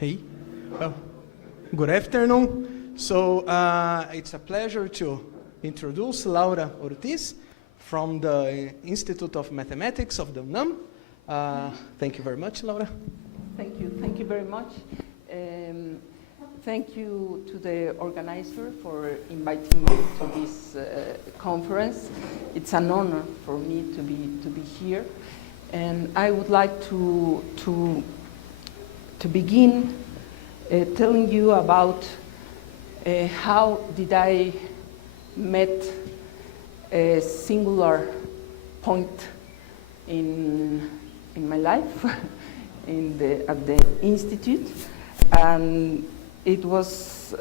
Hey, well, good afternoon. So it's a pleasure to introduce Laura Ortiz from the Institute of Mathematics of the UNAM. Thank you very much, Laura. Thank you very much. Thank you to the organizer for inviting me to this conference. It's an honor for me to be here, and I would like to begin telling you about how did I met a singular point in my life at the institute, and it was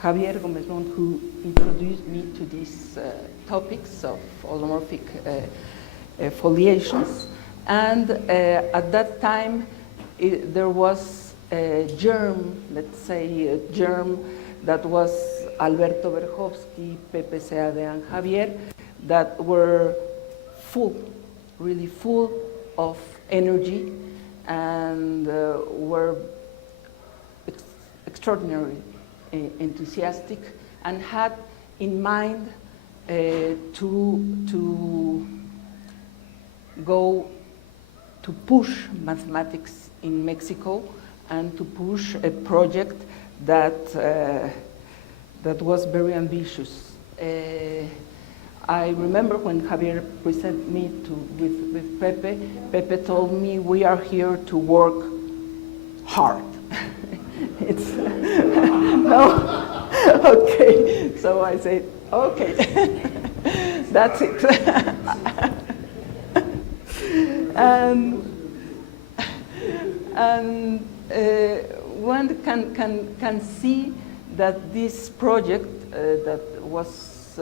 Javier Gomez who introduced me to these topics of holomorphic foliations, and at that time there was a germ, let's say a germ, that was Alberto Berhovsky, Pepe Seade, and Javier, that were really full of energy, and were extraordinarily enthusiastic, and had in mind to go to push mathematics in Mexico and to push a project that was very ambitious. I remember when Javier presented me with Pepe, Pepe told me, we are here to work hard. It's no, okay. So I said, okay, that's it. and one can see that this project that was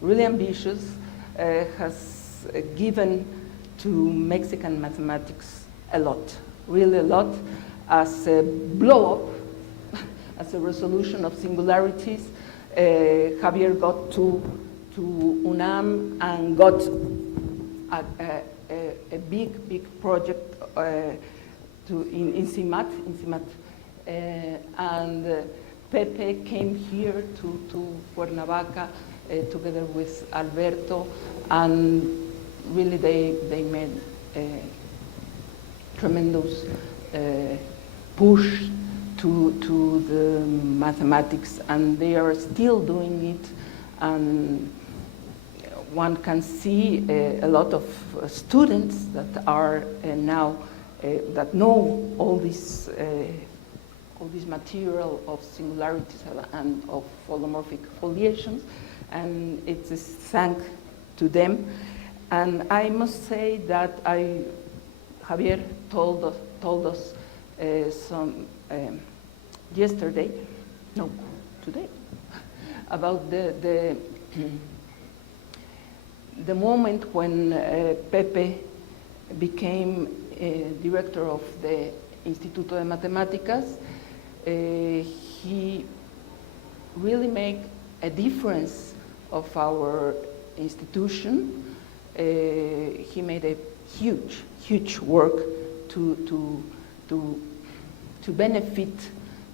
really ambitious has given to Mexican mathematics a lot, really a lot, as a blow-up, as a resolution of singularities. Javier got to UNAM and got a big project in CIMAT, and Pepe came here to Cuernavaca together with Alberto, and really they made a tremendous push to the mathematics, and they are still doing it, and one can see a lot of students that are now that know all this material of singularities and of holomorphic foliations, and it's a thank to them. And I must say that Javier told us today, about the moment when Pepe became director of the Instituto de Matemáticas. He really made a difference of our institution. He made a huge work to benefit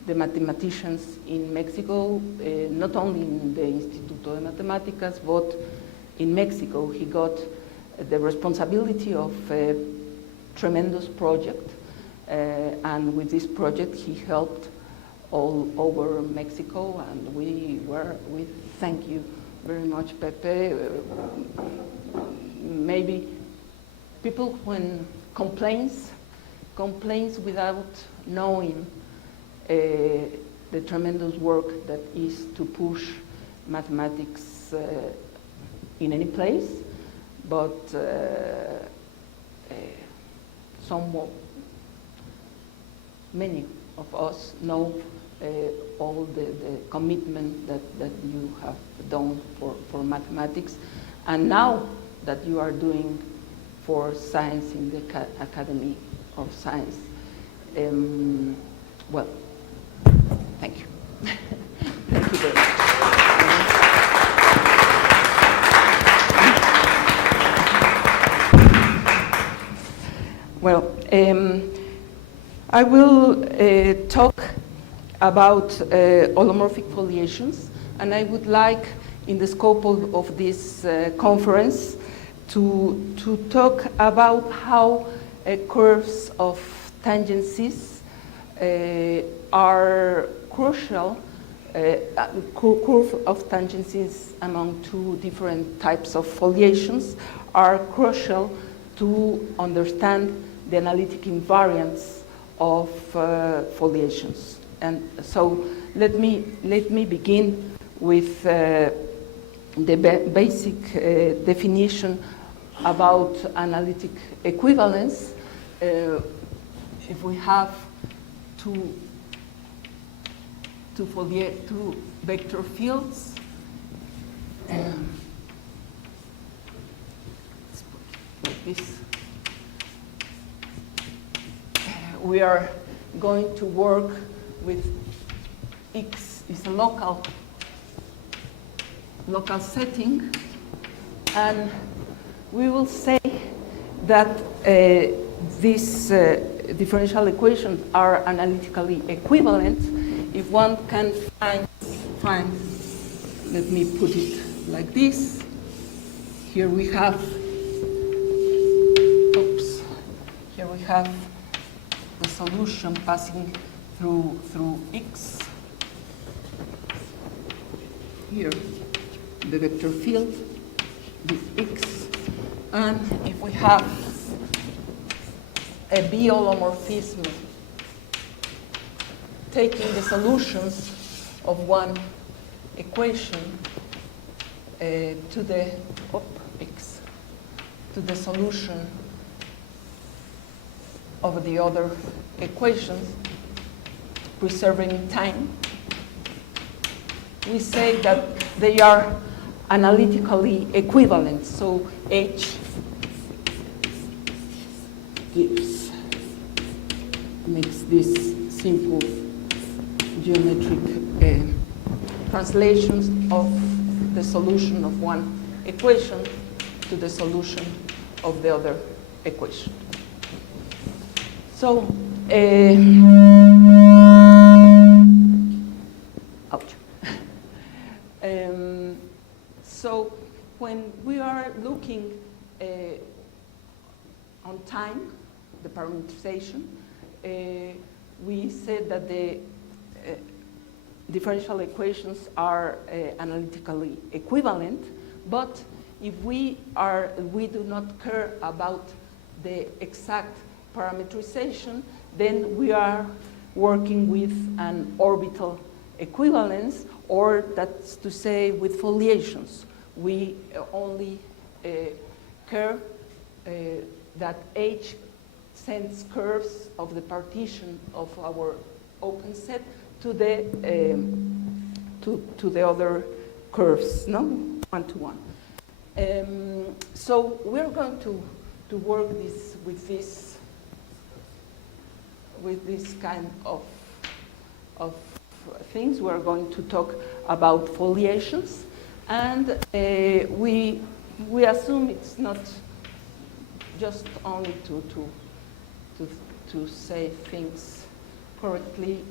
the mathematicians in Mexico, not only in the Instituto de Matemáticas, but in Mexico. He got the responsibility of a tremendous project, and with this project he helped all over Mexico, and we thank you very much, Pepe. Maybe people when complains without knowing the tremendous work that is to push mathematics in any place, but many of us know all the commitment that you have done for mathematics, and now that you are doing for science in the Academy of Science. Well, thank you. Thank you very much. Well, I will talk about holomorphic foliations, and I would like, in the scope of this conference, to talk about how curves of tangencies are crucial, curve of tangencies among two different types of foliations are crucial to understand the analytic invariance of foliations. And so let me begin with the basic definition about analytic equivalence. If we have two vector fields, let's put like this. We are going to work with X is a local setting, and we will say that these differential equations are analytically equivalent if one can find, let me put it like this. Here we have, here we have the solution passing through X. Here, the vector field, the X. And if we have a B holomorphism taking the solutions of one equation to the X, to the solution of the other equations, preserving time, we say that they are analytically equivalent. So H makes this simple geometric translations of the solution of one equation to the solution of the other equation. So, ouch. So when we are looking on time, the parameterization, we said that the differential equations are analytically equivalent, but if we do not care about the exact parameterization, then we are working with an orbital equivalence, or that's to say with foliations. We only care that H sends curves of the partition of our open set to the other curves, no, one to one. So we're going to work with this kind of things. We're going to talk about foliations, and we assume it's not just only to say things correctly.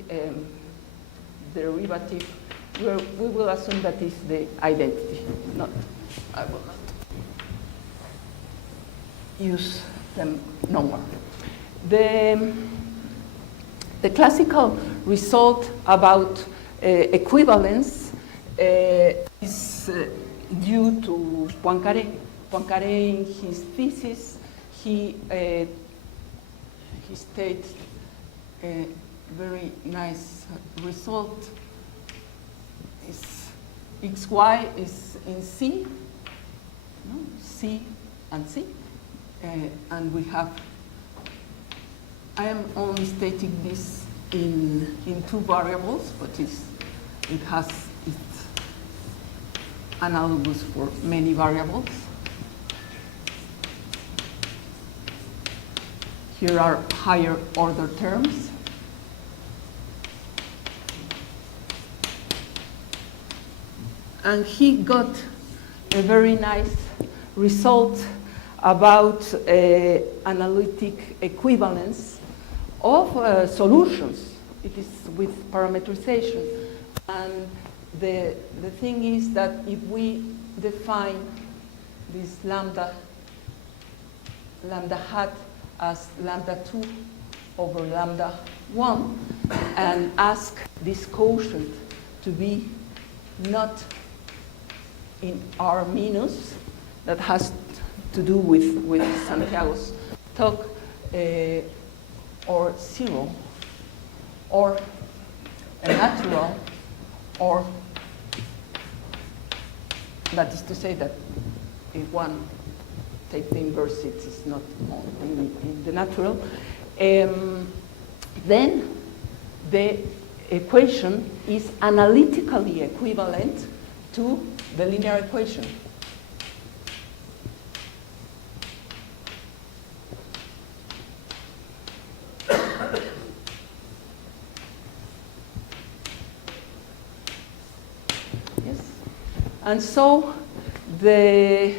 Derivative, we will assume that is the identity. I will not use them no more. The classical result about equivalence is due to Poincaré. Poincaré, in his thesis, he states a very nice result. XY is in C, no? C and C, and we have, I am only stating this in two variables, but it's analogous for many variables. Here are higher order terms. And he got a very nice result about analytic equivalence of solutions. It is with parametrization. And the thing is that if we define this lambda hat as lambda 2 over lambda 1 and ask this quotient to be not in R minus, that has to do with Santiago's talk, or 0, or a natural, or that is to say that if one take the inverse, it is not in the natural, then the equation is analytically equivalent to the linear equation. Yes. And so the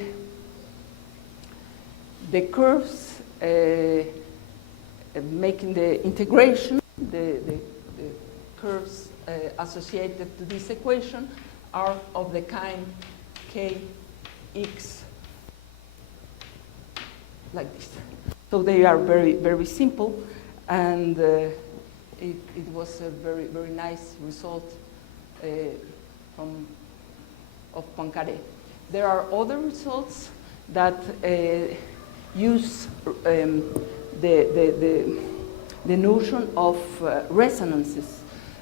curves making the integration, the curves associated to this equation are of the kind kx, like this. So they are very, very simple, and it was a very, very nice result of Poincaré. There are other results that use the notion of resonances.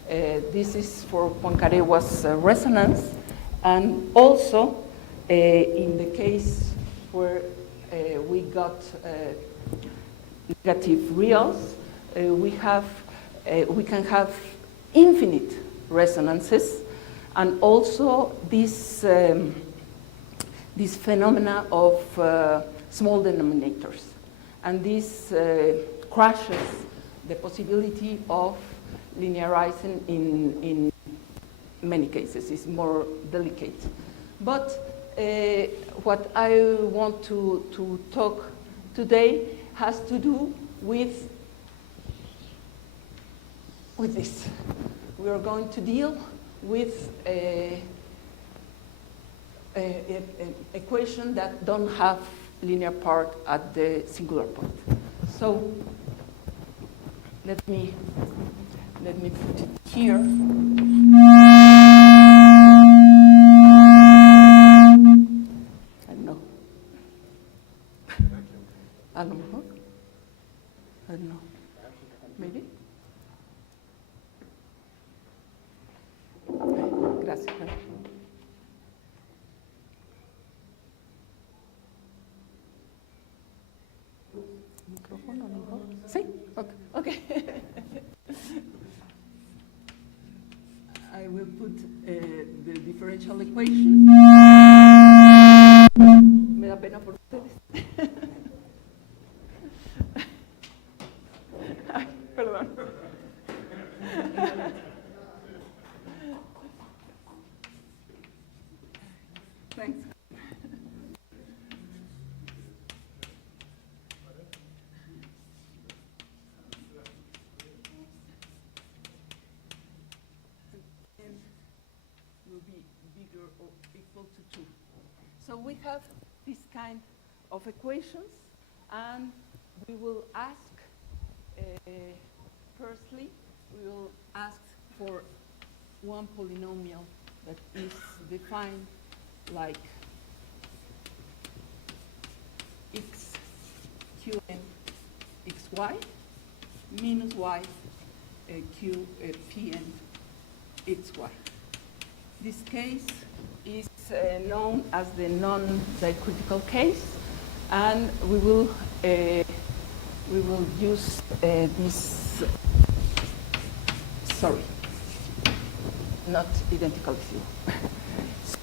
This is for Poincaré was resonance, and also in the case where we got negative reals, we can have infinite resonances, and also this phenomena of small denominators, and this crushes the possibility of linearizing in many cases. It's more delicate. But what I want to talk today has to do with this. We are going to deal with an equation that don't have linear part at the singular point. So let me put it here. I don't know. A lo mejor. I don't know. Maybe. Gracias. Micrófono, ¿no? Sí, okay. I will put the differential equation. Me da pena por ustedes. Ay, perdón. Thanks. Will be bigger or equal to 2. So we have this kind of equations, and we will ask, firstly, we will ask for one polynomial that is defined like x, qn, xy, minus y, q, pn, xy. This case is known as the non-diacritical case, and we will use this. Sorry, not identical zero.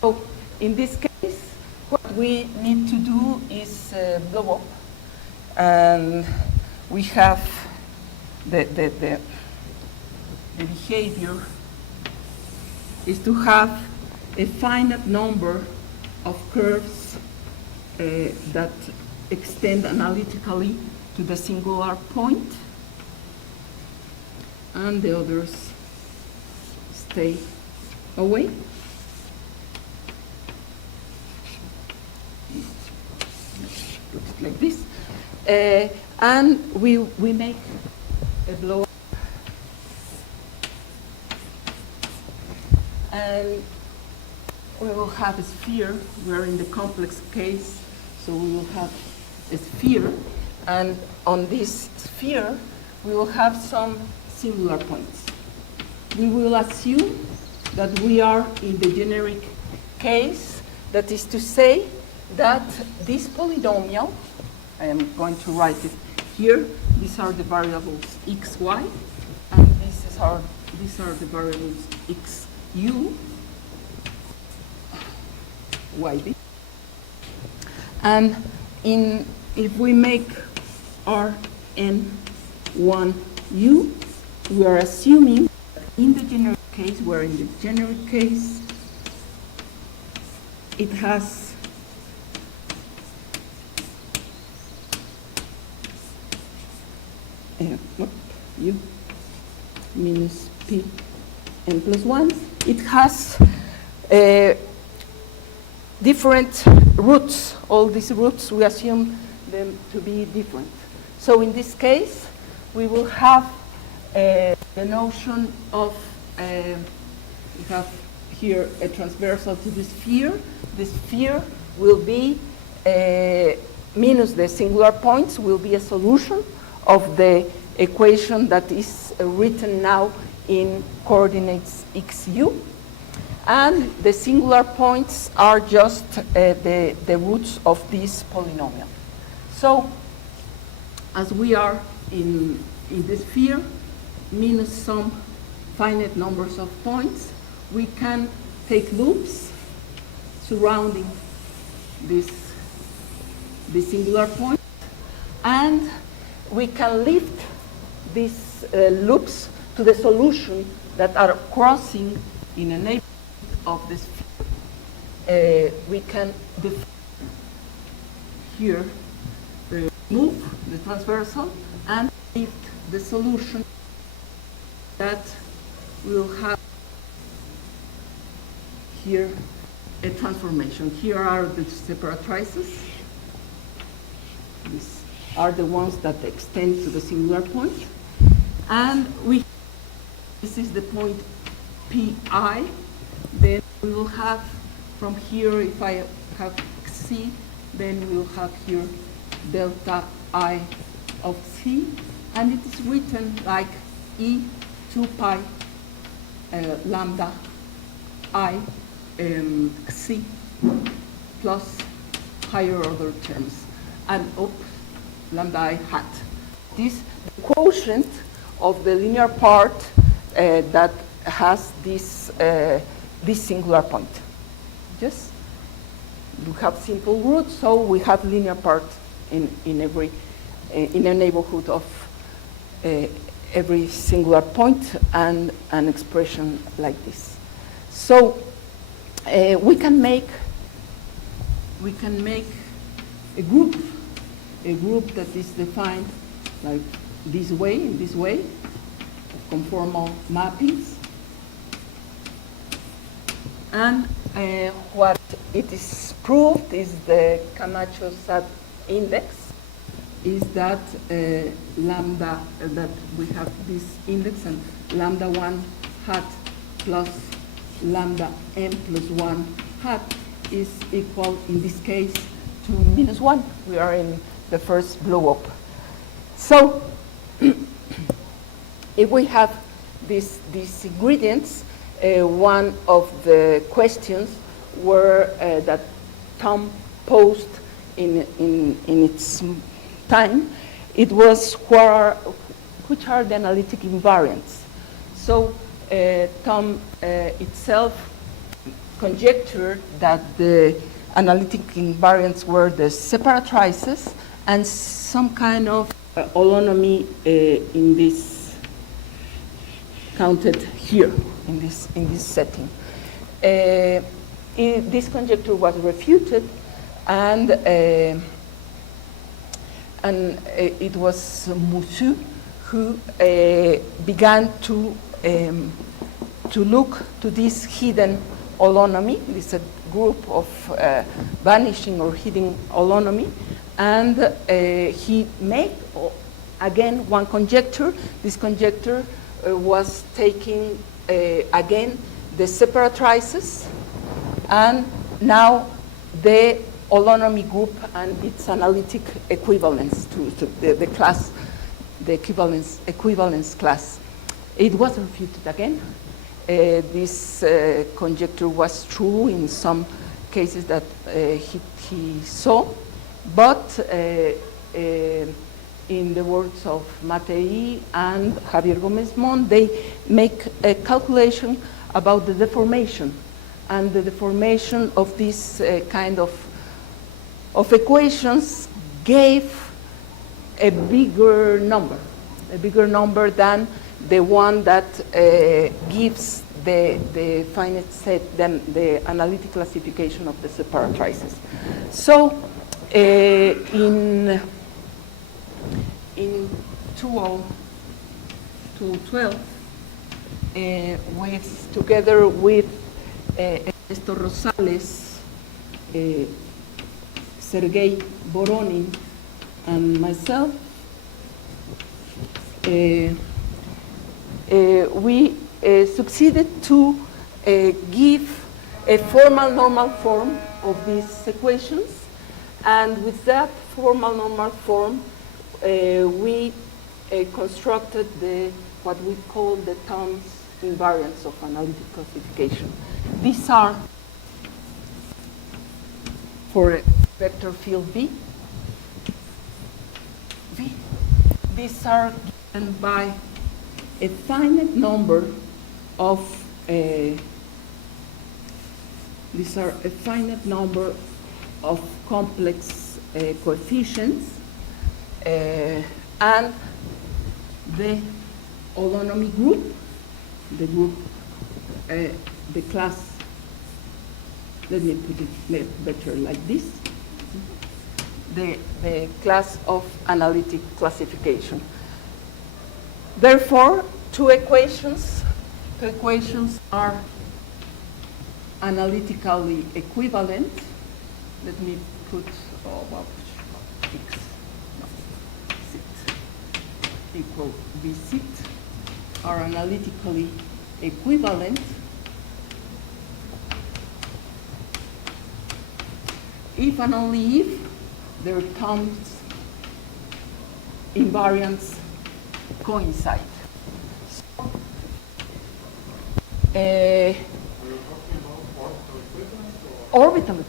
So in this case, what we need to do is blow up, and we have the behavior is to have a finite number of curves that extend analytically to the singular point, and the others stay away. Put it like this. And we make a blow up. And we will have a sphere. We're in the complex case, so we will have a sphere. And on this sphere, we will have some singular points. We will assume that we are in the generic case, that is to say that this polynomial, I am going to write it here, these are the variables x, y, and these are the variables x, u, y, b. And if we make Rn1 u, we are assuming that in the generic case, where in the generic case, it has u minus p n plus 1. It has different roots. All these roots, we assume them to be different. So in this case, we will have the notion of, we have here a transversal to the sphere. The sphere will be, minus the singular points, will be a solution of the equation that is written now in coordinates xu. And the singular points are just the roots of this polynomial. So as we are in the sphere, minus some finite numbers of points, we can take loops surrounding this singular point, and we can lift these loops to the solution that are crossing in a neighborhood of the sphere. We can define here move the transversal and lift the solution that will have here a transformation. Here are the separatrices. These are the ones that extend to the singular point. And this is the point pi. Then we will have from here, if I have c, then we will have here delta I of c. And it is written like e 2 pi lambda I c plus higher order terms, and up lambda I hat. This quotient of the linear part that has this singular point. Yes, we have simple roots, so we have linear part in a neighborhood of every singular point, and an expression like this. So we can make a group that is defined like this way, in this way, conformal mappings. And what it is proved is the Camacho-Sad index, is that lambda, that we have this index, and lambda 1 hat plus lambda m plus 1 hat is equal, in this case, to -1. We are in the first blow up. So if we have these ingredients, one of the questions were that Tom posed in its time, it was which are the analytic invariants. So Tom itself conjectured that the analytic invariants were the separatrices and some kind of holonomy in this counted here in this setting. This conjecture was refuted, and it was Moussu who began to look to this hidden holonomy. It's a group of vanishing or hidden holonomy, and he made again one conjecture. This conjecture was taking again the separatrices and now the holonomy group and its analytic equivalence to the class, the equivalence class. It was refuted again. This conjecture was true in some cases that he saw, but in the words of Matei and Javier Gomez-Mont, they make a calculation about the deformation, and the deformation of this kind of equations gave a bigger number than the one that gives the finite set, then the analytic classification of the separatrices. So in 2012, together with Ernesto Rosales, Sergei Voronin, and myself, we succeeded to give a formal normal form of these equations, and with that formal normal form, we constructed what we call the terms invariants of analytic classification. These are for a vector field V. These are given by a finite number of complex coefficients, and the holonomy group, the class. Let me put it better like this. The class of analytic classification. Therefore, two equations are analytically equivalent. Let me put X sit equal V sit are analytically equivalent if and only if their terms invariants coincide. So, orbital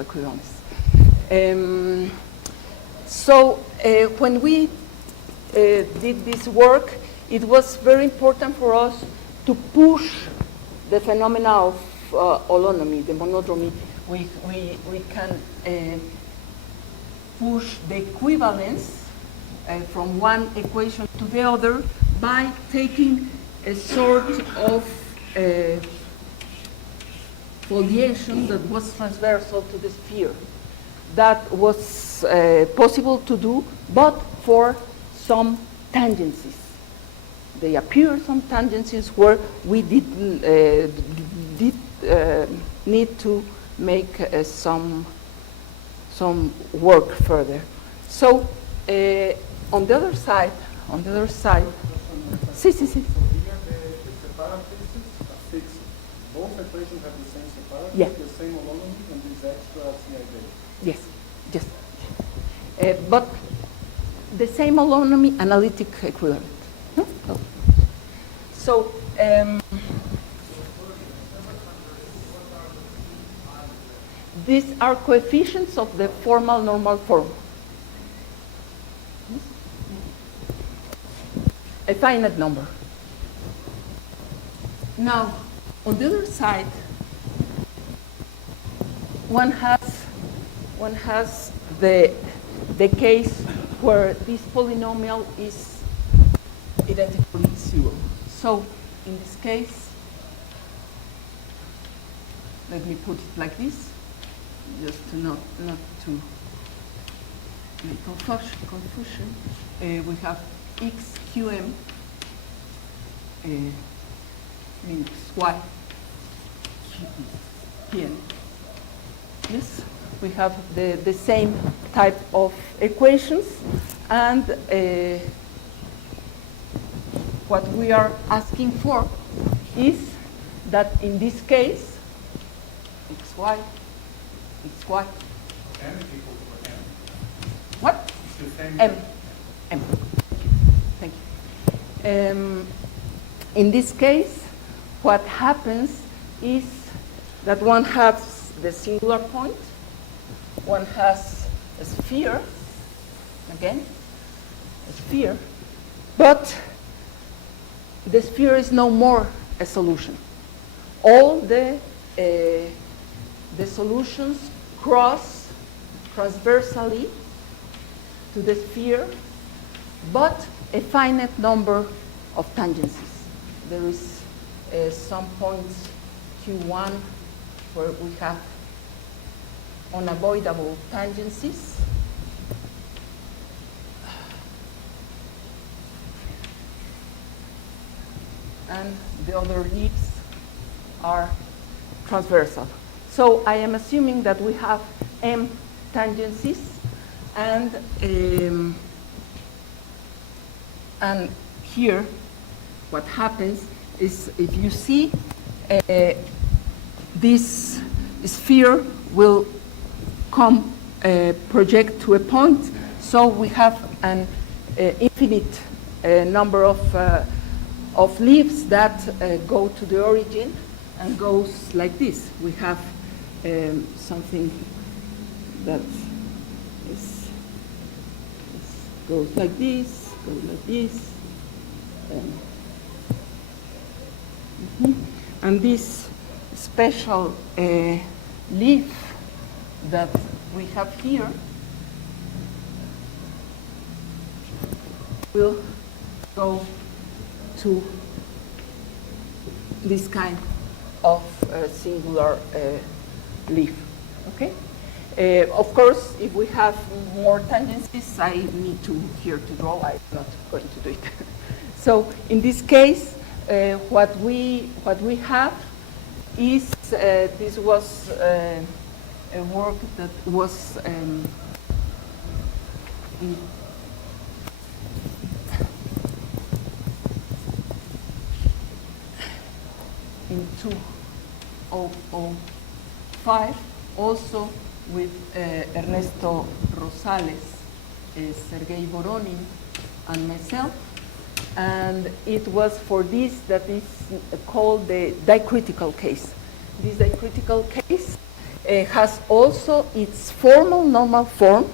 equivalence. When we did this work, it was very important for us to push the phenomena of holonomy, the monodromy. We can push the equivalence from one equation to the other by taking a sort of foliation that was transversal to the sphere. That was possible to do, but for some tangencies. They appear some tangencies where we did need to make some work further. So on the other side, sí. So here the separatrices are fixed. Both equations have the same separatrices, yeah. The same holonomy, and this extra CID. Yes. But the same holonomy analytic equivalent. No? No. So these are coefficients of the formal normal form. A finite number. Now, on the other side, one has the case where this polynomial is identically zero. So, in this case, let me put it like this, just to not to make confusion. We have xqm means y qn. Yes, we have the same type of equations, and what we are asking for is that in this case, xy, xy. M is equal to M. What? It's the same. M. Thank you. In this case, what happens is that one has the singular point, one has a sphere, again, a sphere, but the sphere is no more a solution. All the solutions cross transversally to the sphere, but a finite number of tangencies. There is some points Q1 where we have unavoidable tangencies. And the other leaves are transversal. So I am assuming that we have M tangencies, and here what happens is, if you see, this sphere will come project to a point, so we have an infinite number of leaves that go to the origin and goes like this. We have something that goes like this, goes like this, and this special leaf that we have here will go to this kind of singular leaf. Okay. Of course, if we have more tangencies, I need to here to draw. I'm not going to do it. So in this case, what we have is this was a work that was in 2005, also with Ernesto Rosales, Sergei Voronin, and myself. And it was for this that is called the dicritical case. This dicritical case has also its formal normal form,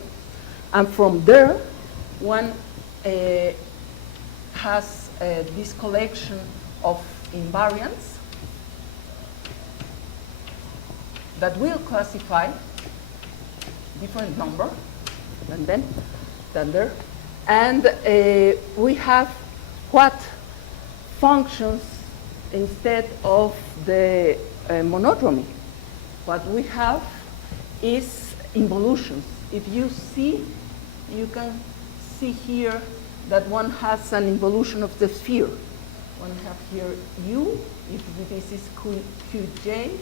and from there one has this collection of invariants that will classify different number than there, and we have what functions instead of the monodromy. What we have is involutions. If you see, you can see here that one has an involution of the sphere. One have here U. If this is Qj,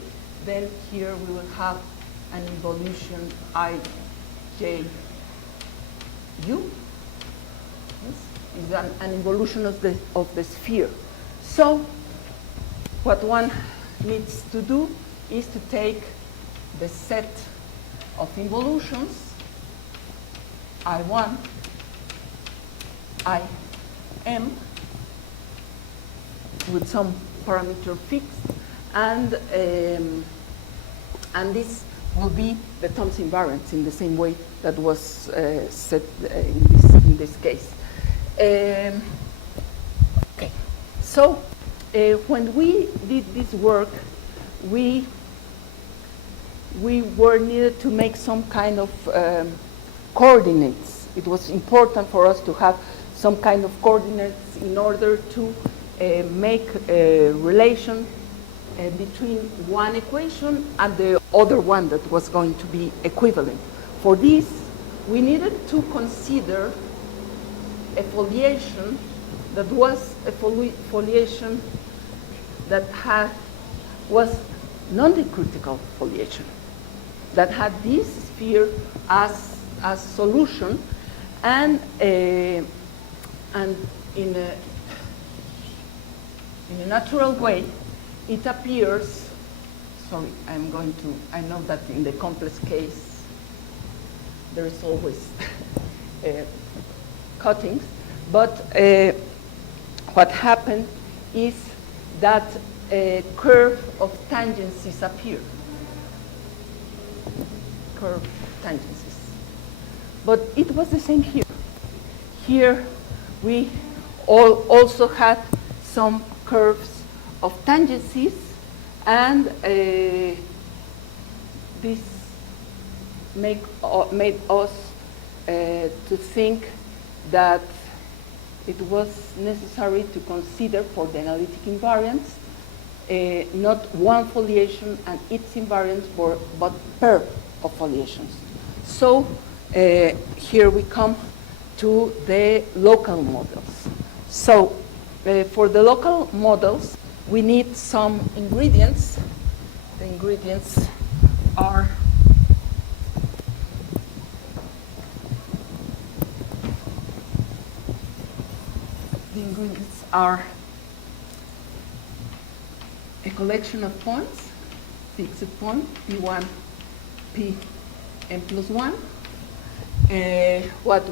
then here we will have an involution IJU. Yes, is an involution of the sphere. So what one needs to do is to take the set of involutions I1, IM, with some parameter fixed, and this will be the Thom's invariance in the same way that was set in this case. Okay. So when we did this work, we were needed to make some kind of coordinates. It was important for us to have some kind of coordinates in order to make a relation between one equation and the other one that was going to be equivalent. For this, we needed to consider a foliation that was a foliation that was non-critical foliation, that had this sphere as solution, and in a natural way, it appears. Sorry, I know that in the complex case, there is always cuttings, but what happened is that a curve of tangencies appear. Curve tangencies. But it was the same here. Here we also had some curves of tangencies, and this made us to think that it was necessary to consider for the analytic invariance not one foliation and its invariance, but pair of foliations. So here we come to the local models. So for the local models, we need some ingredients. The ingredients are a collection of points, fixed point, P1, P, n plus 1. What?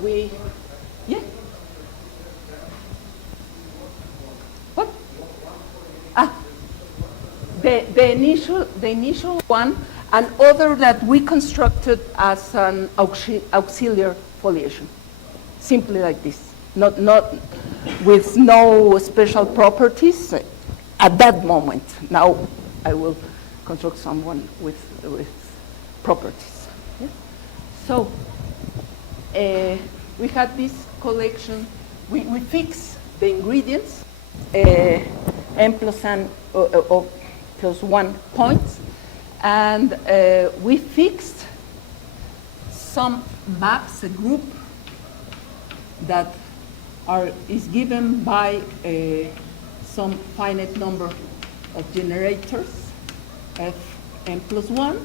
The initial one, and other that we constructed as an auxiliary foliation, simply like this, not with no special properties at that moment. Now I will construct someone with properties. Yes? So we had this collection. We fix the ingredients, n plus n plus 1 points, and we fixed some maps, a group that is given by some finite number of generators, f n plus 1.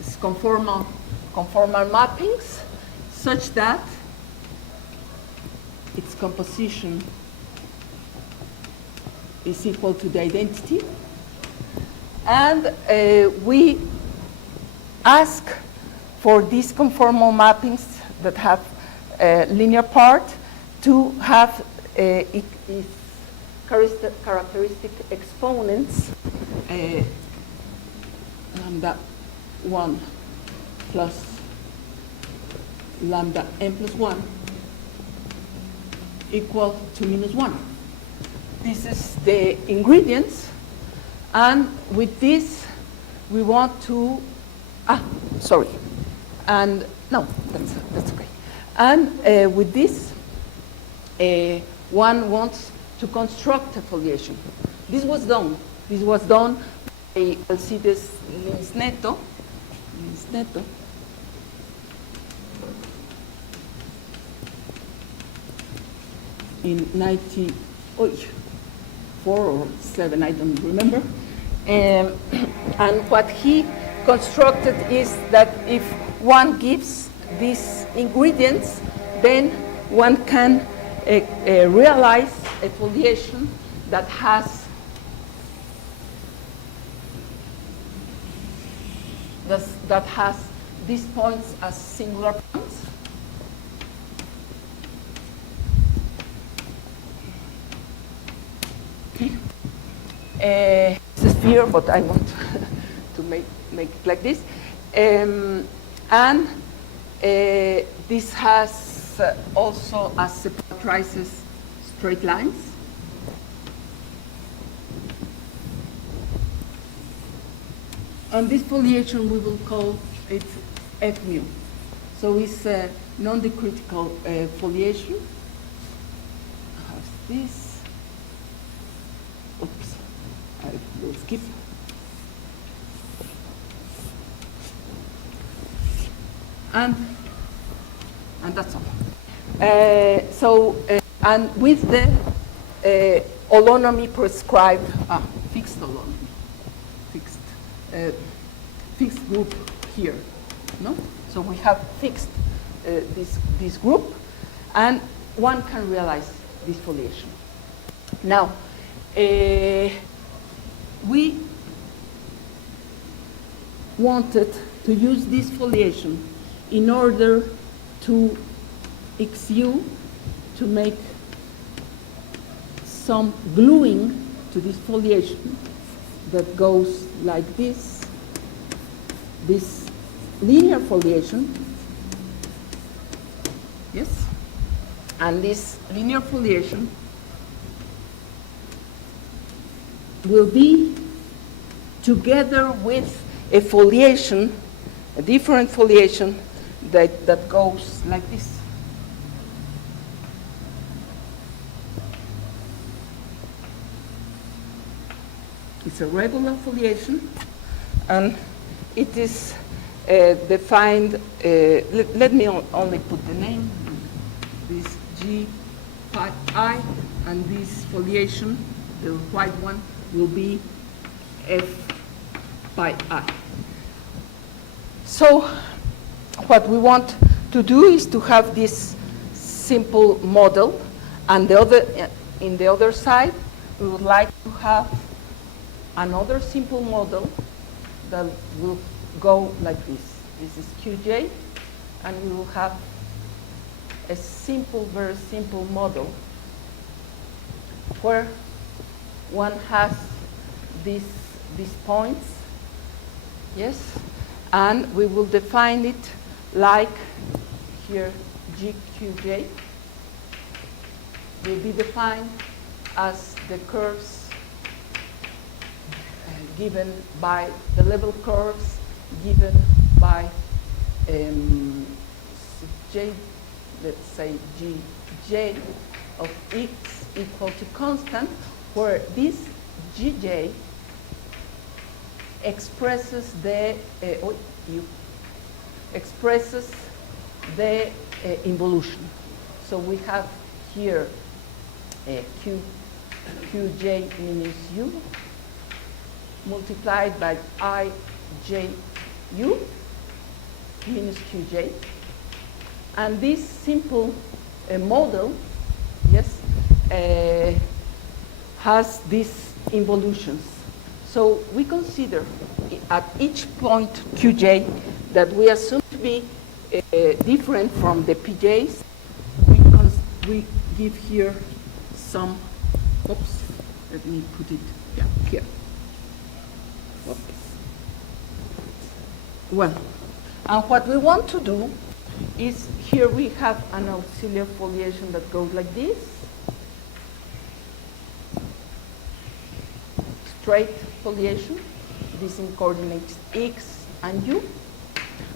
It's conformal mappings, such that its composition is equal to the identity. And we ask for these conformal mappings that have a linear part to have its characteristic exponents, lambda 1 plus lambda n plus 1 equal to minus 1. This is the ingredients, and with this we want to, and no, that's okay. And with this, one wants to construct a foliation. This was done by Alcides Linsneto. In 1904 or 7, I don't remember. And what he constructed is that if one gives these ingredients, then one can realize a foliation that has these points as singular points. Okay. It's a sphere, but I want to make it like this. This has also as separatrices straight lines. And this foliation we will call it F mu. So it's a non-decritical foliation. Has this. Oops, I will skip. And that's all. And with the holonomy prescribed, fixed holonomy, fixed group here, no? So we have fixed this group, and one can realize this foliation. Now, we wanted to use this foliation in order to XU, to make some gluing to this foliation that goes like this linear foliation, yes, and this linear foliation will be together with a foliation, a different foliation that goes like this. It's a regular foliation, and it is defined, let me only put the name, this G pi I, and this foliation, the white one, will be F pi I. So what we want to do is to have this simple model, and in the other side, we would like to have another simple model that will go like this. This is Qj, and we will have a simple, very simple model where one has these points, yes, and we will define it like here GQJ will be defined as the curves given by the level curves given by J, let's say Gj of x equal to constant, where this Gj expresses the involution. So we have here Qj minus u multiplied by iju minus Qj. And this simple model, yes, has these involutions. So we consider at each point Qj that we assume to be different from the Pj's. We give here some, oops, let me put it here. Oops. Well, and what we want to do is here we have an auxiliary foliation that goes like this. Straight foliation, this in coordinates x and u.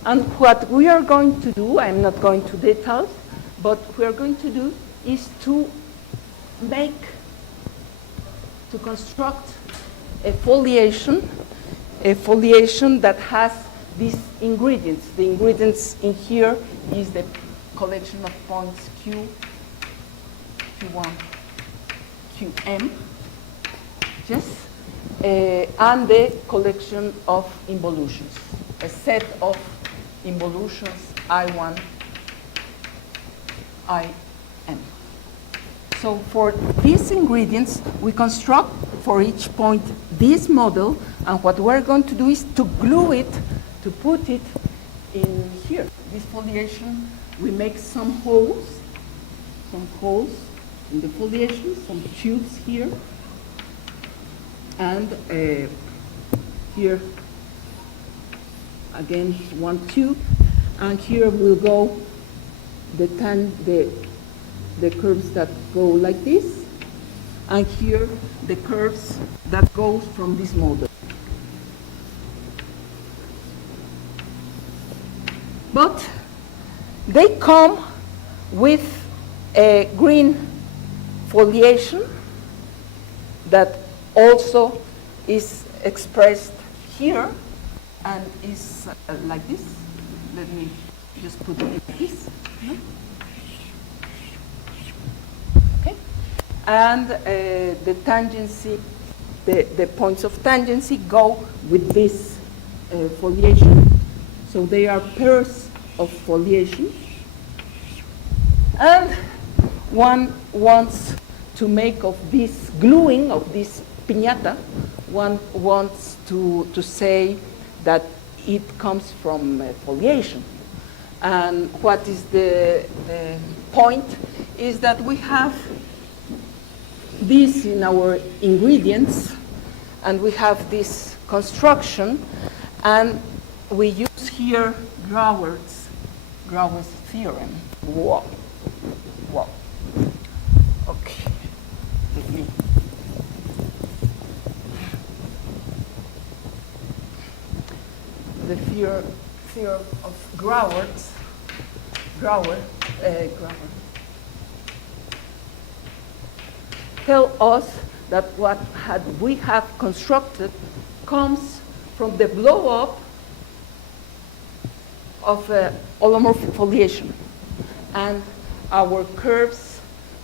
And what we are going to do, I'm not going to details, but what we are going to do is to construct a foliation that has these ingredients. The ingredients in here is the collection of points Q, Q1, Qm, yes, and the collection of involutions, a set of involutions I1, In. So for these ingredients, we construct for each point this model, and what we're going to do is to glue it, to put it in here. This foliation, we make some holes in the foliation, some tubes here, and here again one tube, and here will go the curves that go like this, and here the curves that go from this model. But they come with a green foliation that also is expressed here and is like this. Let me just put it like this. and the tangency, the points of tangency go with this foliation. So they are pairs of foliation. And one wants to make of this gluing, of this piñata, one wants to say that it comes from foliation. And what is the point is that we have this in our ingredients, and we have this construction, and we use here Grauer's theorem. Wow. Wow. Okay. Let me. The theorem of Grauer tell us that what we have constructed comes from the blow-up of holomorphic foliation, and our curves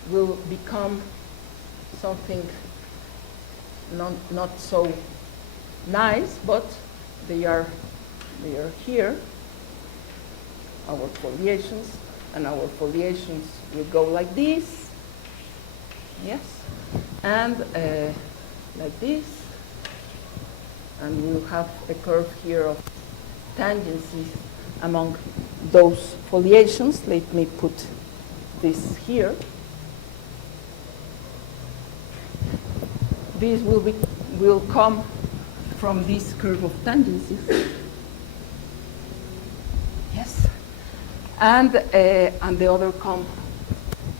will become something not so nice, but they are here, our foliations, and our foliations will go like this, yes, and like this, and we'll have a curve here of tangencies among those foliations. Let me put this here. This will come from this curve of tangencies. Yes, and the other come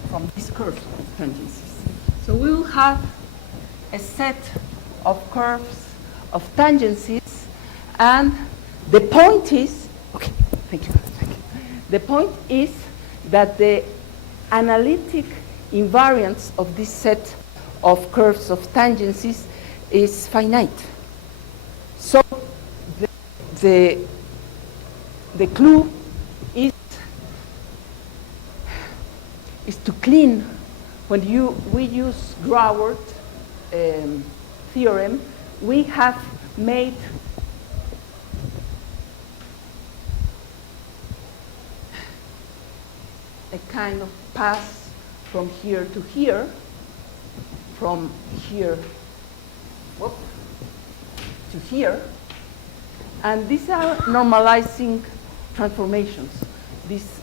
from this curve of tangencies. So we will have a set of curves of tangencies, and the point is, okay, thank you. The point is that the analytic invariance of this set of curves of tangencies is finite. So the clue is to clean. When we use Grauer's theorem, we have made a kind of pass from here to here, from here to here, and these are normalizing transformations. This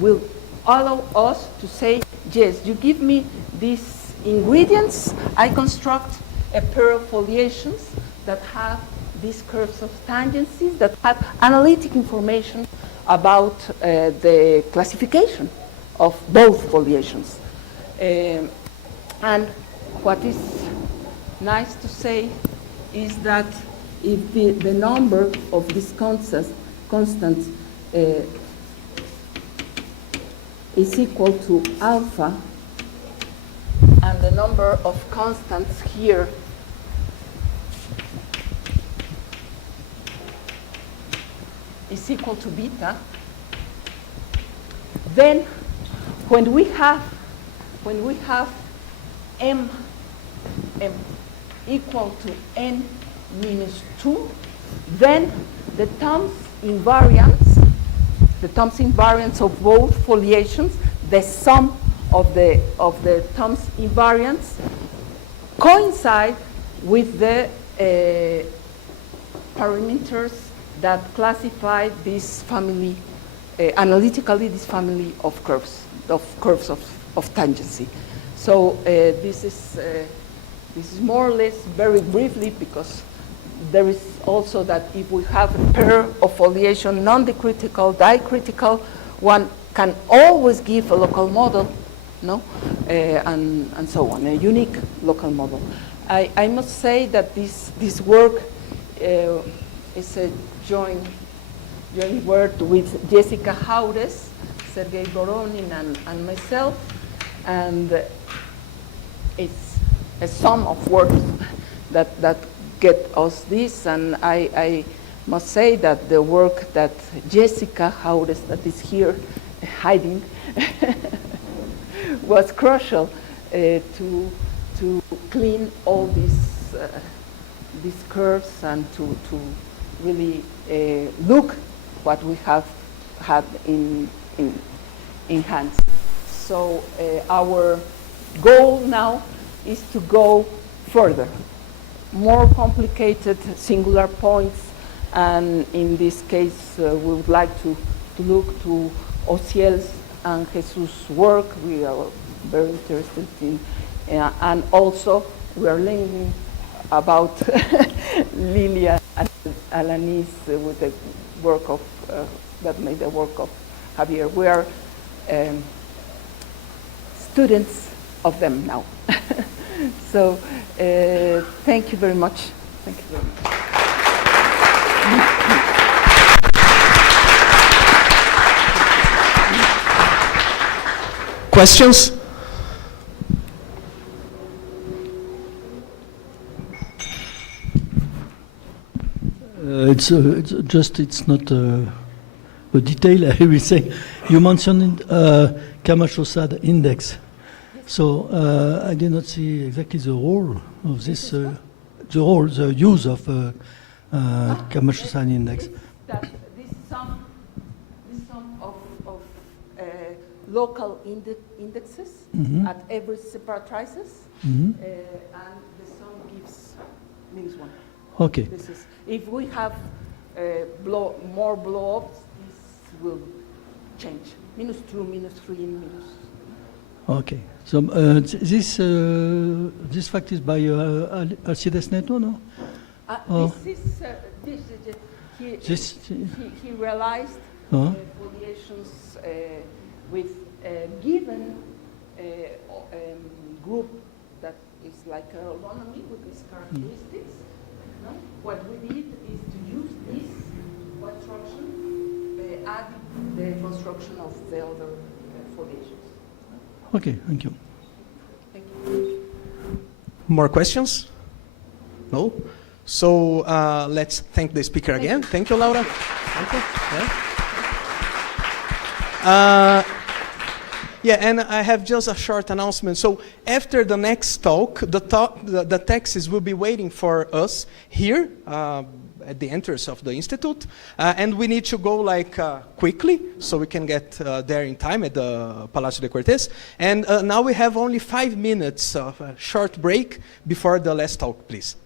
will allow us to say, yes, you give me these ingredients, I construct a pair of foliations that have these curves of tangencies, that have analytic information about the classification of both foliations. And what is nice to say is that if the number of these constants is equal to alpha, and the number of constants here is equal to beta, then when we have m equal to n minus 2, then the terms invariance of both foliations, the sum of the terms invariance, coincide with the parameters that classify this family, analytically, this family of curves of tangency. So this is more or less very briefly, because there is also that if we have a pair of foliation, non-dicritical, dicritical, one can always give a local model, no, and so on, a unique local model. I must say that this work is a joint work with Jessica Jaudes, Sergei Voronin, and myself, and it's a sum of works that get us this, and I must say that the work that Jessica Jaudes, that is here hiding, was crucial to clean all these curves and to really look what we have had in hands. So our goal now is to go further, more complicated singular points, and in this case we would like to look to Ociel's and Jesus' work. We are very interested in, and also we are learning about Lilia and Alanis with the work of, that made the work of Javier. We are students of them now. So thank you very much. Thank you very much. Questions? It's not a detail, I will say. You mentioned Camacho-Sad index. So I did not see exactly the role of this, the use of Camacho-Sad index. That this sum of local indexes at every separatrices, and the sum gives -1. Okay. This is, if we have more blow-ups, this will change. -2, -3, minus. Okay. So this fact is by Alcides Neto, no? He realized foliations with a given group that is like a holonomy with these characteristics. No? What we did is to use this construction, add the construction of the other foliations. Okay, thank you. Thank you. More questions? No? So let's thank the speaker again. Thank you, Laura. Thank you. Yeah, and I have just a short announcement. So after the next talk, the taxis will be waiting for us here at the entrance of the institute, and we need to go like quickly so we can get there in time at the Palacio de Cortes. And now we have only 5 minutes of a short break before the last talk, please.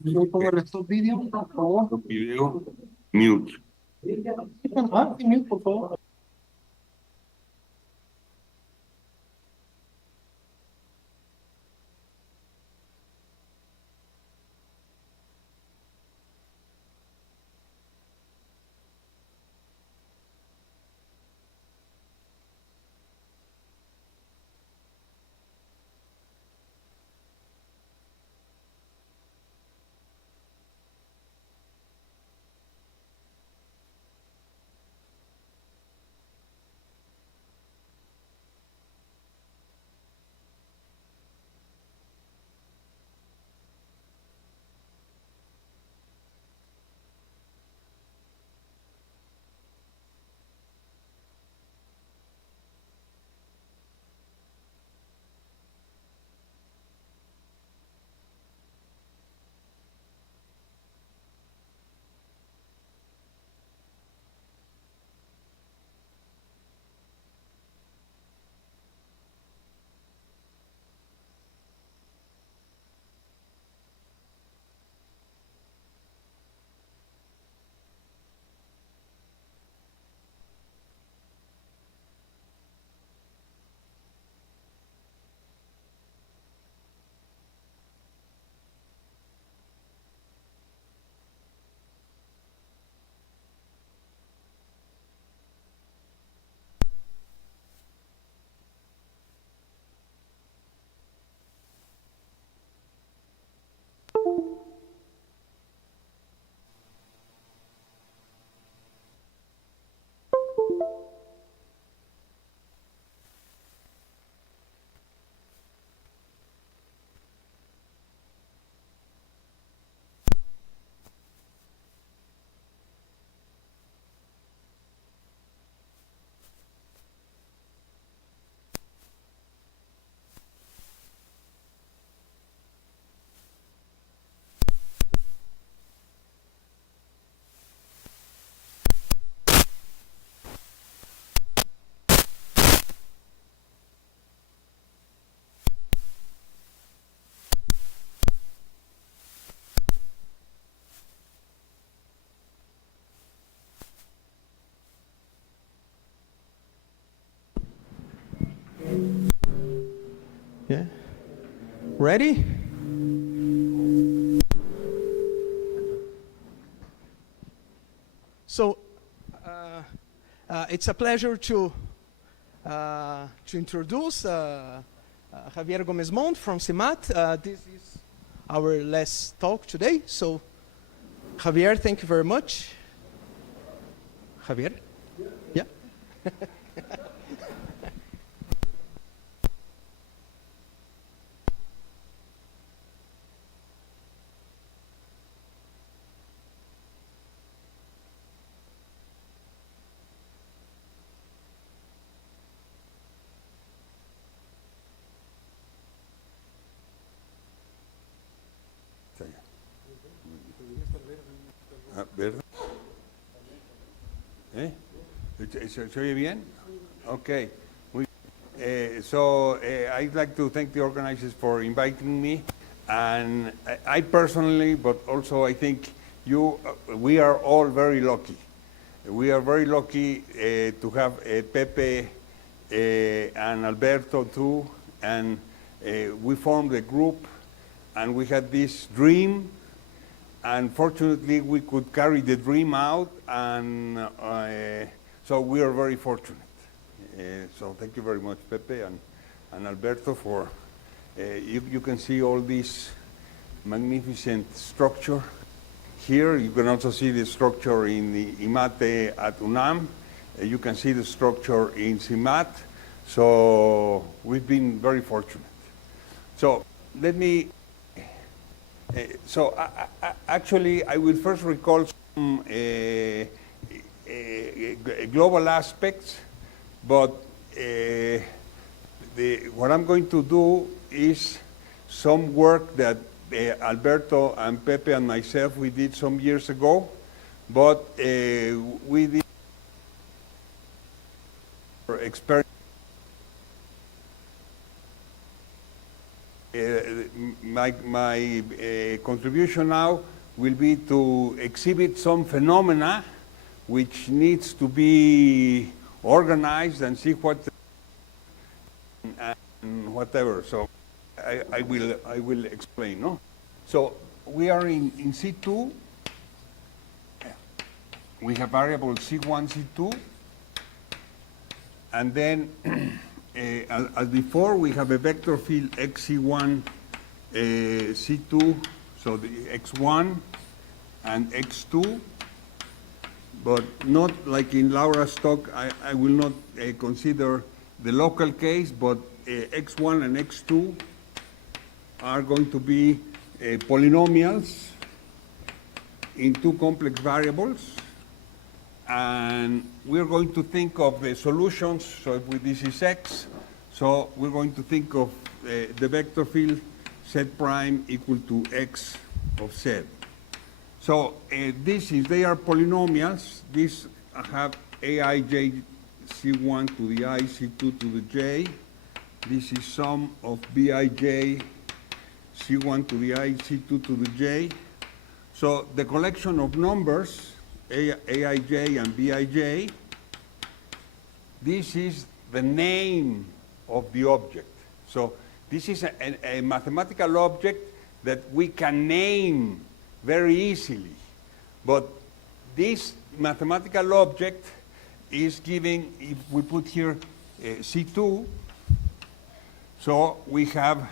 Pongo stop video, por favor. Video, mute. Mute, por favor. Yeah. Ready? So, it's a pleasure to introduce Javier Gomez Mont from CIMAT. This is our last talk today. So, Javier, thank you very much. Javier? Yeah? ¿Verdad? ¿Se oye bien? Okay. I'd like to thank the organizers for inviting me, and I personally, but also I think we are all very lucky. We are very lucky to have Pepe and Alberto too, and we formed a group, and we had this dream. And fortunately, we could carry the dream out, and so we are very fortunate. So thank you very much, Pepe and Alberto, for you can see all this magnificent structure here. You can also see the structure in the IMATE at UNAM. You can see the structure in CIMAT. So we've been very fortunate. So let me. Actually, I will first recall some global aspects, but what I'm going to do is some work that Alberto and Pepe and myself, we did some years ago, but we did experiment. my contribution now will be to exhibit some phenomena which needs to be organized and see what and whatever. So I will explain. No, so we are in C2. We have variable C1, C2, and then as before, we have a vector field XC1, C2, so the X1 and X2, but not like in Laura's talk. I will not consider the local case, but X1 and X2 are going to be polynomials in two complex variables. And we're going to think of the solutions. So if this is X, so we're going to think of the vector field Z prime equal to X of Z. So this is, they are polynomials. These have aij C1 to the I, C2 to the J. This is sum of bij C1 to the I, C2 to the J. So the collection of numbers aij and bij, this is the name of the object. So this is a mathematical object that we can name very easily. But this mathematical object is giving, if we put here C2, so we have,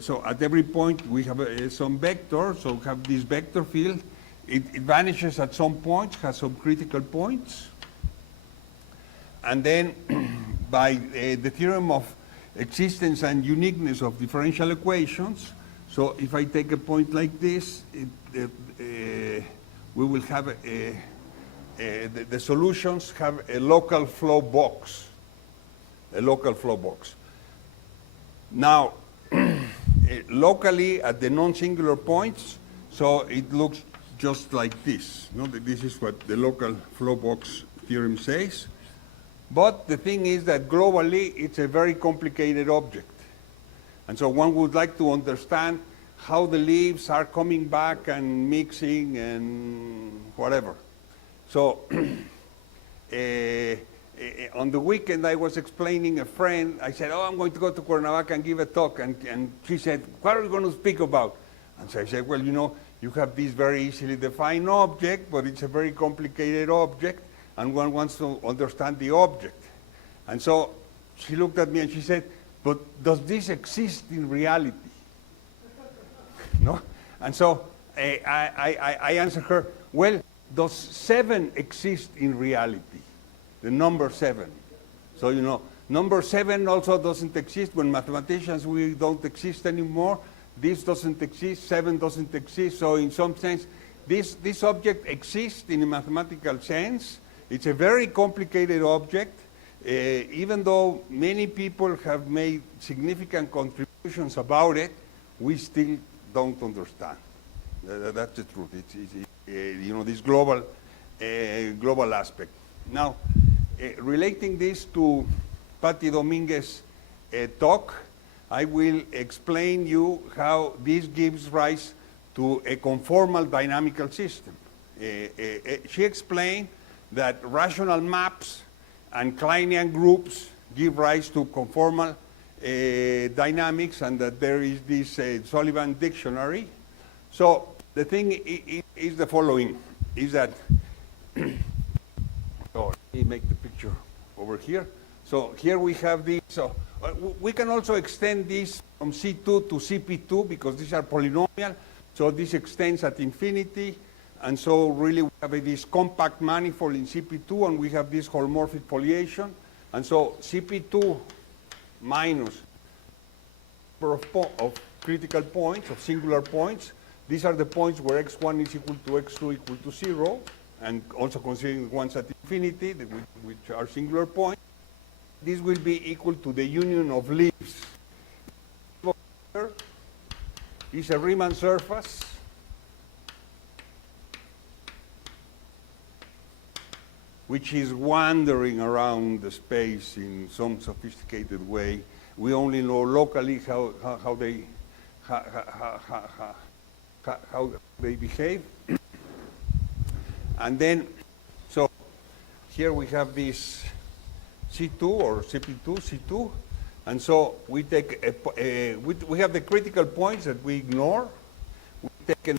so at every point we have some vector, so we have this vector field. It vanishes at some point, has some critical points. And then by the theorem of existence and uniqueness of differential equations, so if I take a point like this, we will have the solutions have a local flow box, a local flow box. Now, locally at the non-singular points, so it looks just like this. No? This is what the local flow box theorem says. But the thing is that globally it's a very complicated object. And so one would like to understand how the leaves are coming back and mixing and whatever. So on the weekend I was explaining a friend, I said, oh, I'm going to go to Cuernavaca and give a talk. And she said, what are we going to speak about? And so I said, well, you know, you have this very easily defined object, but it's a very complicated object, and one wants to understand the object. And so she looked at me and she said, but does this exist in reality? No? And so I answered her, well, does 7 exist in reality? The number 7. So, you know, number 7 also doesn't exist. When mathematicians, we don't exist anymore. This doesn't exist, 7 doesn't exist. So in some sense, this object exists in a mathematical sense. It's a very complicated object. Even though many people have made significant contributions about it, we still don't understand. That's the truth. It's you know, this global aspect. Now, relating this to Patti Dominguez's talk, I will explain you how this gives rise to a conformal dynamical system. She explained that rational maps and Kleinian groups give rise to conformal dynamics, and that there is this Sullivan dictionary. So the thing is the following, is that, so let me make the picture over here. So here we have this, so we can also extend this from C2 to CP2 because these are polynomial. So this extends at infinity. And so really we have this compact manifold in CP2 and we have this holomorphic foliation. And so CP2 minus number of critical points, of singular points. These are the points where x1 is equal to x2 equal to 0, and also considering the ones at infinity, which are singular points. This will be equal to the union of leaves. Here is a Riemann surface which is wandering around the space in some sophisticated way. We only know locally how how they behave. And then, so here we have this C2 or CP2, C2. And so we take, we have the critical points that we ignore. We take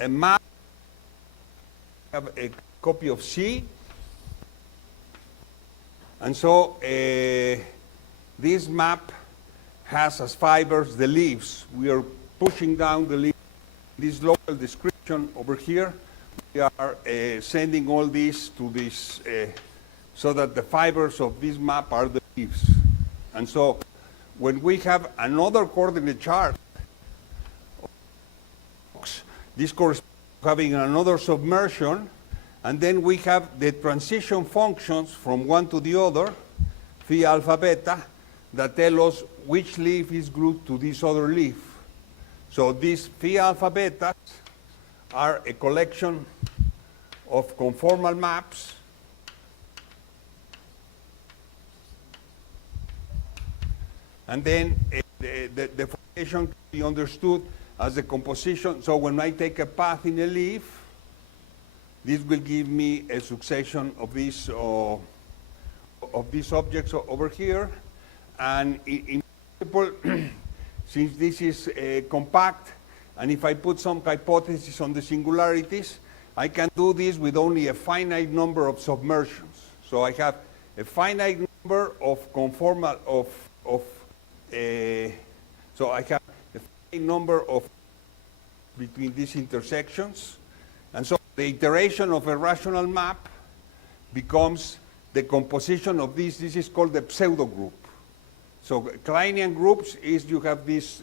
a map, have a copy of C. And so this map has as fibers the leaves. We are pushing down the leaves. This local description over here, we are sending all this to this, so that the fibers of this map are the leaves. And so when we have another coordinate chart, this corresponds to having another submersion, and then we have the transition functions from one to the other, phi alpha beta, that tell us which leaf is glued to this other leaf. So these phi alpha betas are a collection of conformal maps and then the formation can be understood as the composition. So when I take a path in a leaf, this will give me a succession of these objects over here. And in principle, since this is compact, and if I put some hypothesis on the singularities, I can do this with only a finite number of submersions. So I have a finite number of conformal so I have a finite number of between these intersections, and so the iteration of a rational map becomes the composition of this. This is called the pseudo group. So Kleinian groups is you have this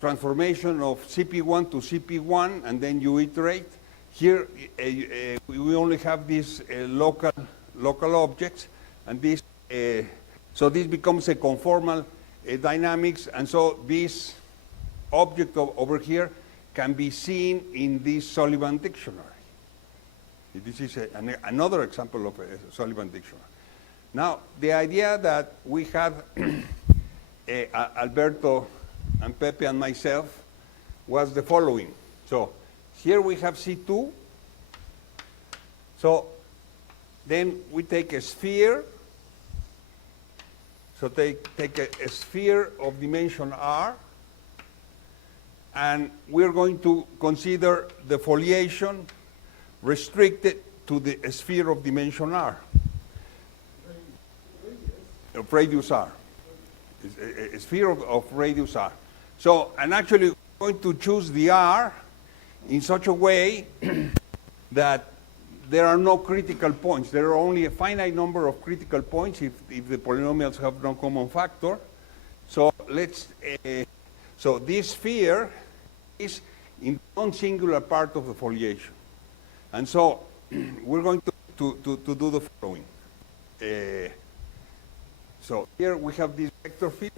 transformation of CP1 to CP1, and then you iterate. Here we only have these local objects, and this so this becomes a conformal dynamics, and so this object over here can be seen in this Sullivan dictionary. This is another example of a Sullivan dictionary. Now, the idea that we had, Alberto and Pepe and myself, was the following. So here we have C2. So then we take a sphere. So take a sphere of dimension R, and we're going to consider the foliation restricted to the sphere of dimension R. Of radius R. A sphere of radius R. So, and actually we're going to choose the R in such a way that there are no critical points. There are only a finite number of critical points if the polynomials have no common factor. So let's, so this sphere is in the non-singular part of the foliation. And so we're going to do the following. So here we have this vector field.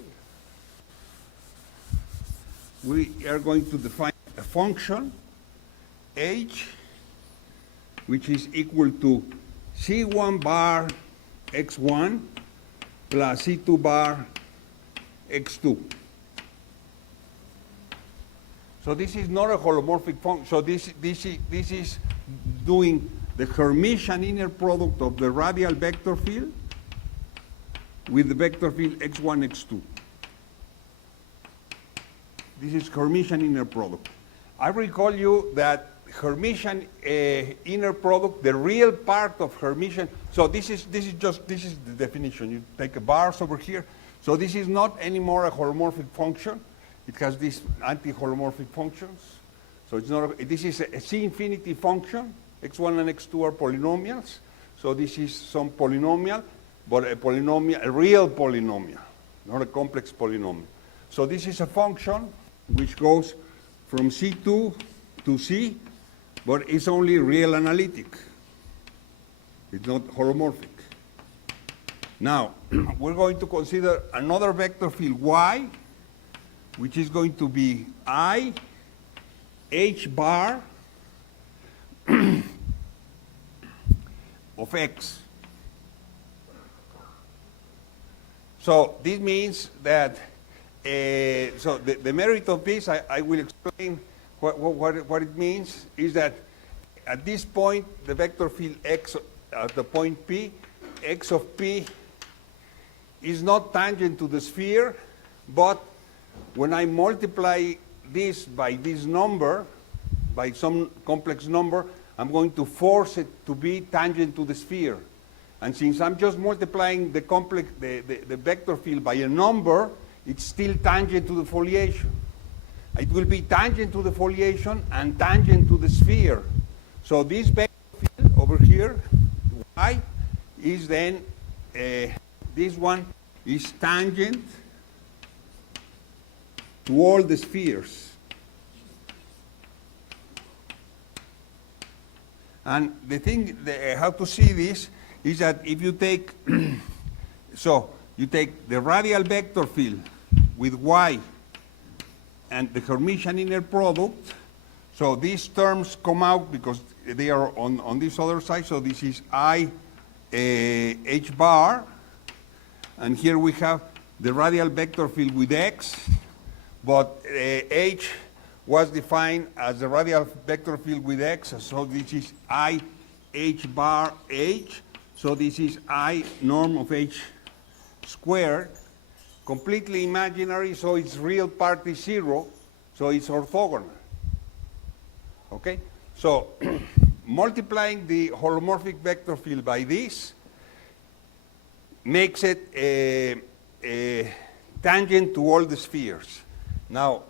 We are going to define a function, h, which is equal to C1 bar x1 plus C2 bar x2. So this is not a holomorphic function. So this is doing the Hermitian inner product of the radial vector field with the vector field x1, x2. This is Hermitian inner product. I recall you that Hermitian inner product, the real part of Hermitian, so this is the definition. You take a bars over here. So this is not anymore a holomorphic function. It has these anti-holomorphic functions. So it's not, this is a C infinity function. X1 and X2 are polynomials. So this is some polynomial, but a polynomial, a real polynomial, not a complex polynomial. So this is a function which goes from C2 to C, but it's only real analytic. It's not holomorphic. Now, we're going to consider another vector field Y, which is going to be I, H bar of X. So this means that, so the merit of this, I will explain what it means, is that at this point, the vector field x at the point P, x of P is not tangent to the sphere, but when I multiply this by this number, by some complex number, I'm going to force it to be tangent to the sphere. And since I'm just multiplying the complex, the vector field by a number, it's still tangent to the foliation. It will be tangent to the foliation and tangent to the sphere. So this vector field over here, y, is then, this one is tangent to all the spheres. And the thing, how to see this is that if you take, so you take the radial vector field with y and the Hermitian inner product, so these terms come out because they are on this other side, so this is I h bar, and here we have the radial vector field with x, but h was defined as the radial vector field with x, so this is I h bar h, so this is I norm of h squared, completely imaginary, so its real part is 0, so it's orthogonal. Okay? So multiplying the holomorphic vector field by this makes it a tangent to all the spheres. Now,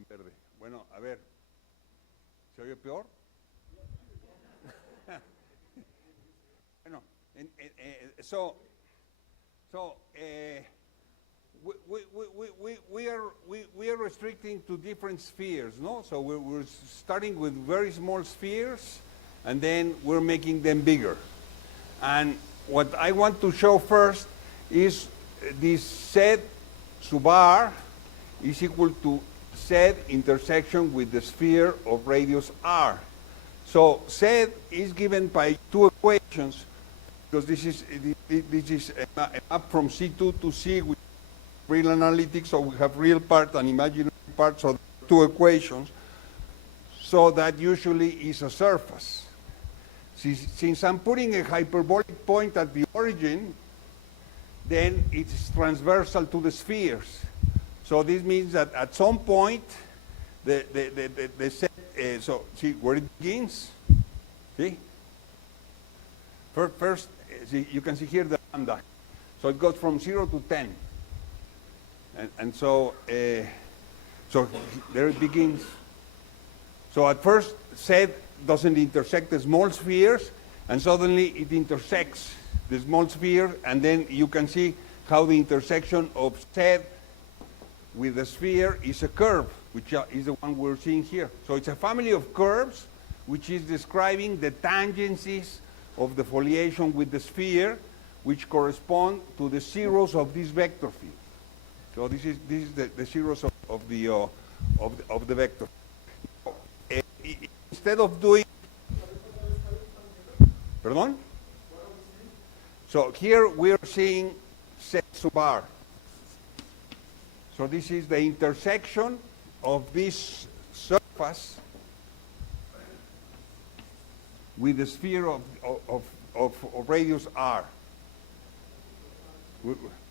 en verde. Bueno, a ver, ¿se oye peor? Bueno, we are restricting to different spheres, no? So we're starting with very small spheres, and then we're making them bigger. And what I want to show first is this Z sub r is equal to Z intersection with the sphere of radius r. So Z is given by two equations, because this is a map from C2 to C with real analytics, so we have real part and imaginary part, so two equations. So that usually is a surface. Since I'm putting a hyperbolic point at the origin, then it's transversal to the spheres. So this means that at some point, the set, so see where it begins? See? First, see, you can see here the lambda. So it goes from 0 to 10. And so, so there it begins. So at first, Z doesn't intersect the small spheres, and suddenly it intersects the small sphere, and then you can see how the intersection of Z with the sphere is a curve, which is the one we're seeing here. So it's a family of curves which is describing the tangencies of the foliation with the sphere, which correspond to the zeros of this vector field. So this is the zeros of the vector. Instead of doing, pardon? So here we are seeing Z sub r. So this is the intersection of this surface with the sphere of radius r.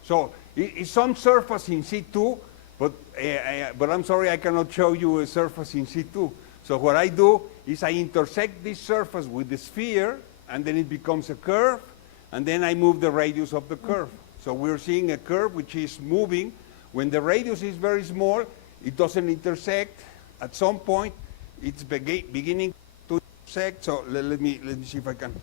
So it's some surface in C2, but I'm sorry I cannot show you a surface in C2. So what I do is I intersect this surface with the sphere, and then it becomes a curve, and then I move the radius of the curve. So we're seeing a curve which is moving. When the radius is very small, it doesn't intersect. At some point, it's beginning to intersect. So let me see if I can.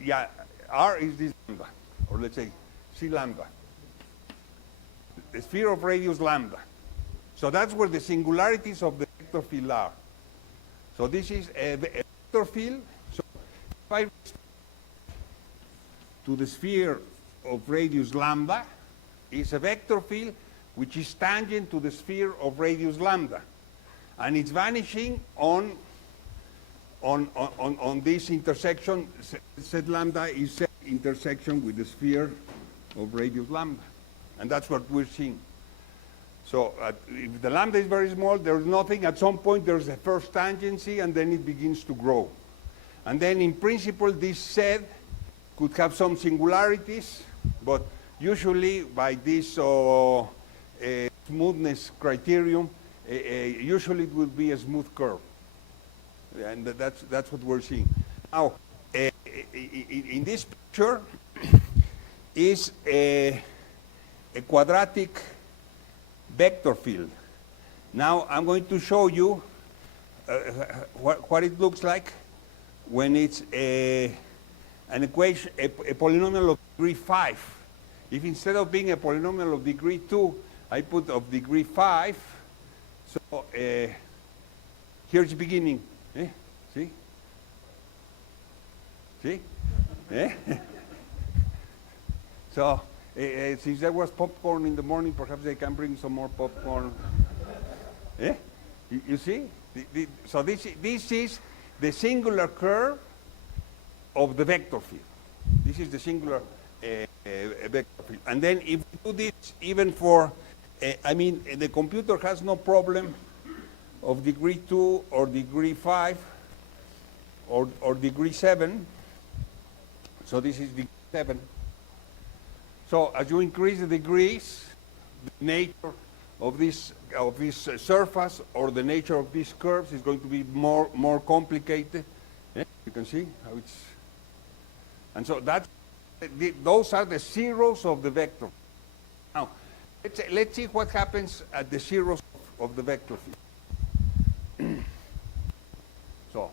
Yeah, R is this lambda, or let's say C lambda. The sphere of radius lambda. So that's where the singularities of the vector field are. So this is a vector field. So if I to the sphere of radius lambda is a vector field which is tangent to the sphere of radius lambda. And it's vanishing on this intersection. Z lambda is Z intersection with the sphere of radius lambda. And that's what we're seeing. So if the lambda is very small, there's nothing. At some point, there's a first tangency, and then it begins to grow. And then, in principle, this Z could have some singularities, but usually by this smoothness criterion, usually it will be a smooth curve. And that's what we're seeing. Now, in this picture is a quadratic vector field. Now I'm going to show you what it looks like when it's an equation, a polynomial of degree 5. If instead of being a polynomial of degree 2, I put of degree 5, so here's the beginning. See? See? So, since there was popcorn in the morning, perhaps they can bring some more popcorn. You see? So this is the singular curve of the vector field. This is the singular vector field. And then if we do this even for, I mean, the computer has no problem of degree 2 or degree 5 or degree 7. So this is degree 7. So as you increase the degrees, the nature of this surface or the nature of these curves is going to be more complicated. You can see how it's, and so those are the zeros of the vector. Now, let's see what happens at the zeros of the vector field. So,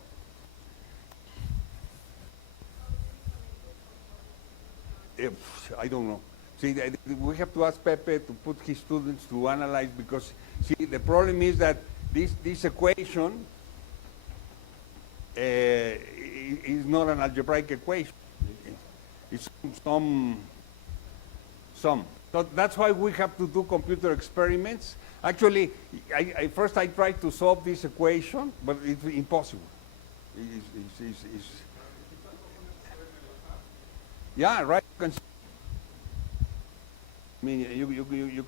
I don't know. See, we have to ask Pepe to put his students to analyze, because, see, the problem is that this equation is not an algebraic equation. It's some. So that's why we have to do computer experiments. Actually, first I tried to solve this equation, but it's impossible. Yeah, right. I mean, you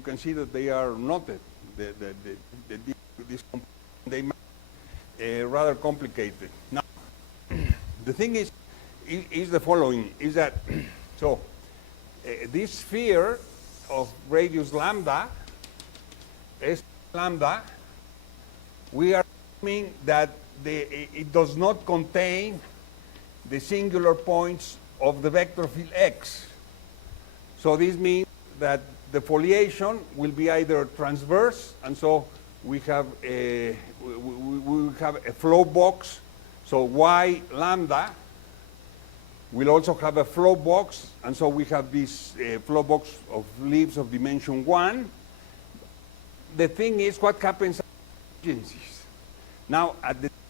can see that they are knotted. They rather complicated. Now, the thing is the following: is that so this sphere of radius lambda, S lambda, we are assuming that it does not contain the singular points of the vector field X. So this means that the foliation will be either transverse, and so we have we will have a flow box. So Y lambda will also have a flow box, and so we have this flow box of leaves of dimension 1. The thing is, what happens at tangencies? Now,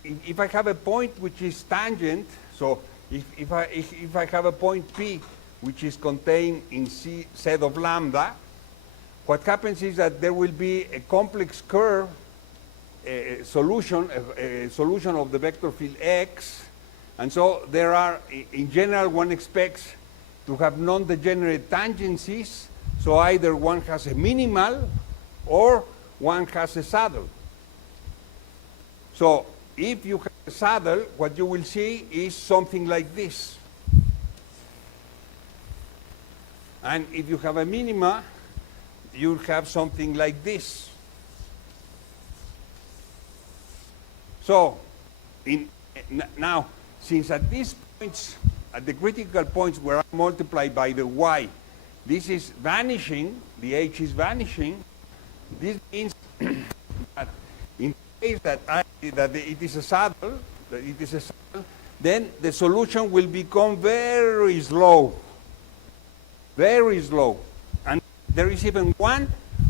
if I have a point which is tangent, so if I have a point P which is contained in Z of lambda, what happens is that there will be a complex curve solution of the vector field X, and so there are, in general, one expects to have non-degenerate tangencies, so either one has a minimal or one has a saddle. So if you have a saddle, what you will see is something like this. And if you have a minima, you'll have something like this. So, now, since at these points, at the critical points where I multiply by the y, this is vanishing, the h is vanishing, this means that in case that it is a saddle, then the solution will become very slow. Very slow. And there is even one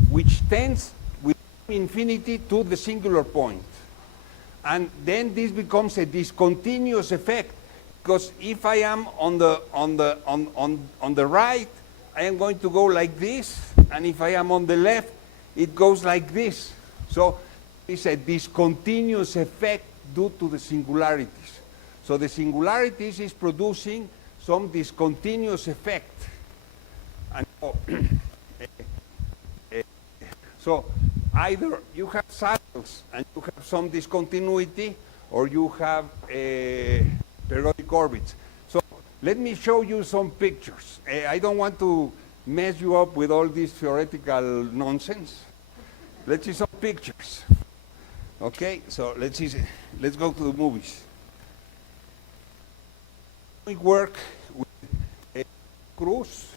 which tends with infinity to the singular point. And then this becomes a discontinuous effect, because if I am on the right, I am going to go like this, and if I am on the left, it goes like this. So it's a discontinuous effect due to the singularities. So the singularities is producing some discontinuous effect. And so either you have saddles and you have some discontinuity, or you have periodic orbits. So let me show you some pictures. I don't want to mess you up with all this theoretical nonsense. Let's see some pictures. Okay, so let's go to the movies. We work with Cruz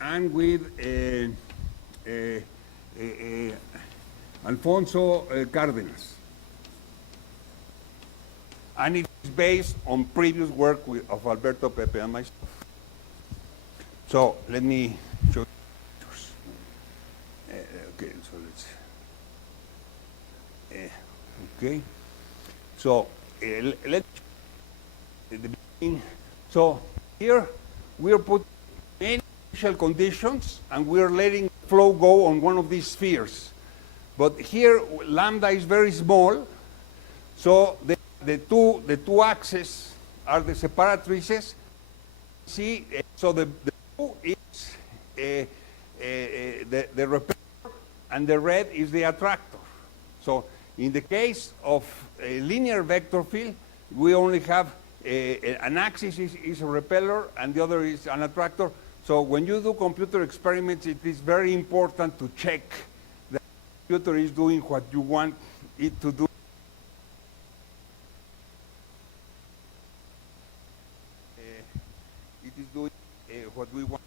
and with Alfonso Cárdenas. And it is based on previous work of Alberto, Pepe, and myself. So let me show you pictures. Okay, so let's. Okay, so let's. The beginning. So here we are putting many initial conditions, and we are letting flow go on one of these spheres. But here lambda is very small, so the two axes are the separatrices. See, so the blue is the repeller, and the red is the attractor. So in the case of a linear vector field, we only have an axis is a repeller, and the other is an attractor. So when you do computer experiments, it is very important to check that the computer is doing what you want it to do. It is doing what we want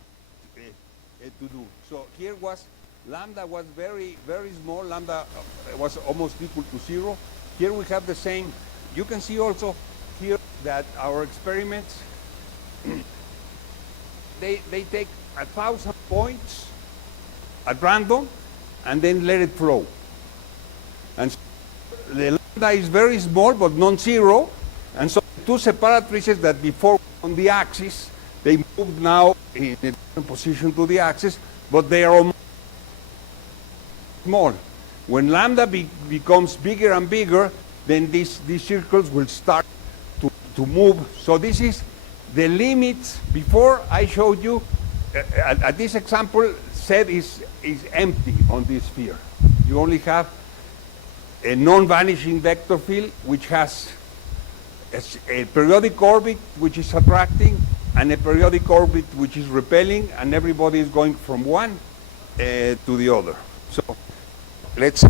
to do. So here was, lambda was very, very small. Lambda was almost equal to 0. Here we have the same. You can see also here that our experiments, they take 1,000 points at random and then let it flow. And so the lambda is very small but non-zero, and so two separatrices that before on the axis, they move now in a different position to the axis, but they are almost small. When lambda becomes bigger and bigger, then these circles will start to move. So this is the limits. Before I showed you, at this example, Z is empty on this sphere. You only have a non-vanishing vector field which has a periodic orbit which is attracting and a periodic orbit which is repelling, and everybody is going from one to the other. So let's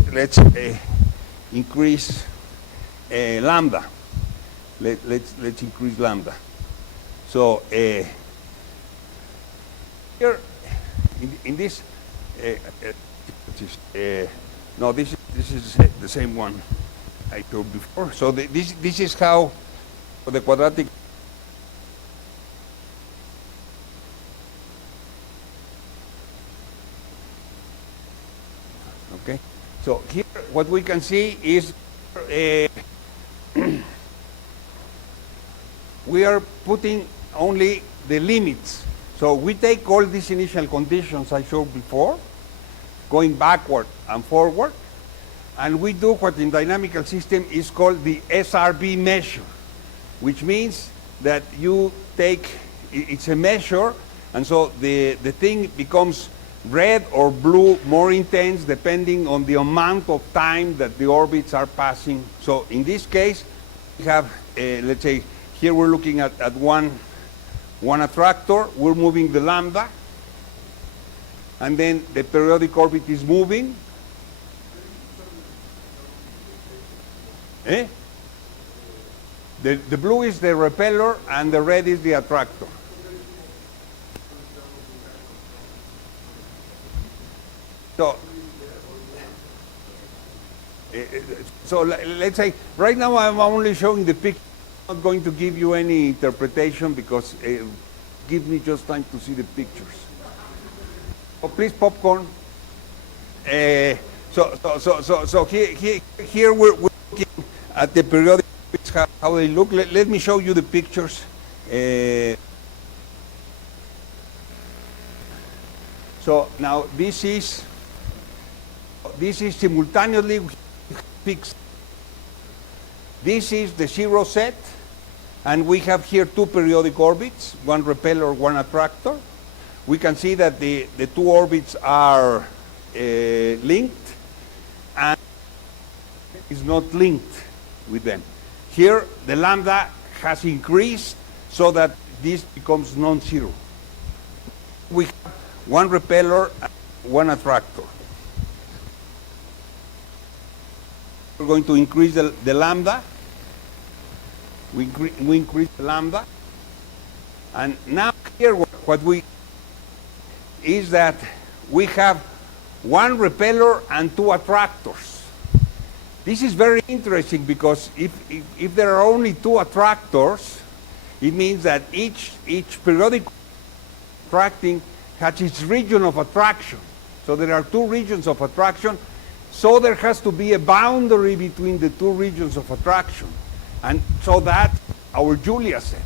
increase lambda. Let's increase lambda. So here in this no, this is the same one I told before. So this is how the quadratic. Okay. So here what we can see is we are putting only the limits. So we take all these initial conditions I showed before, going backward and forward, and we do what in dynamical system is called the SRB measure, which means that you take, it's a measure, and so the thing becomes red or blue, more intense, depending on the amount of time that the orbits are passing. So in this case, we have, let's say, here we're looking at one attractor, we're moving the lambda, and then the periodic orbit is moving. The blue is the repeller and the red is the attractor. So let's say, right now I'm only showing the picture. I'm not going to give you any interpretation because give me just time to see the pictures. Oh, please, popcorn. So here we're looking at the periodic orbits, how they look. Let me show you the pictures. So now this is simultaneously fixed. This is the 0 set, and we have here two periodic orbits, one repeller, one attractor. We can see that the two orbits are linked, and is not linked with them. Here, the lambda has increased so that this becomes non-zero. We have one repeller and one attractor. We're going to increase the lambda. We increase the lambda. And now here what we is that we have one repeller and two attractors. This is very interesting because if there are only two attractors, it means that each periodic attracting has its region of attraction. So there are two regions of attraction. So there has to be a boundary between the two regions of attraction. And so that our Julia set.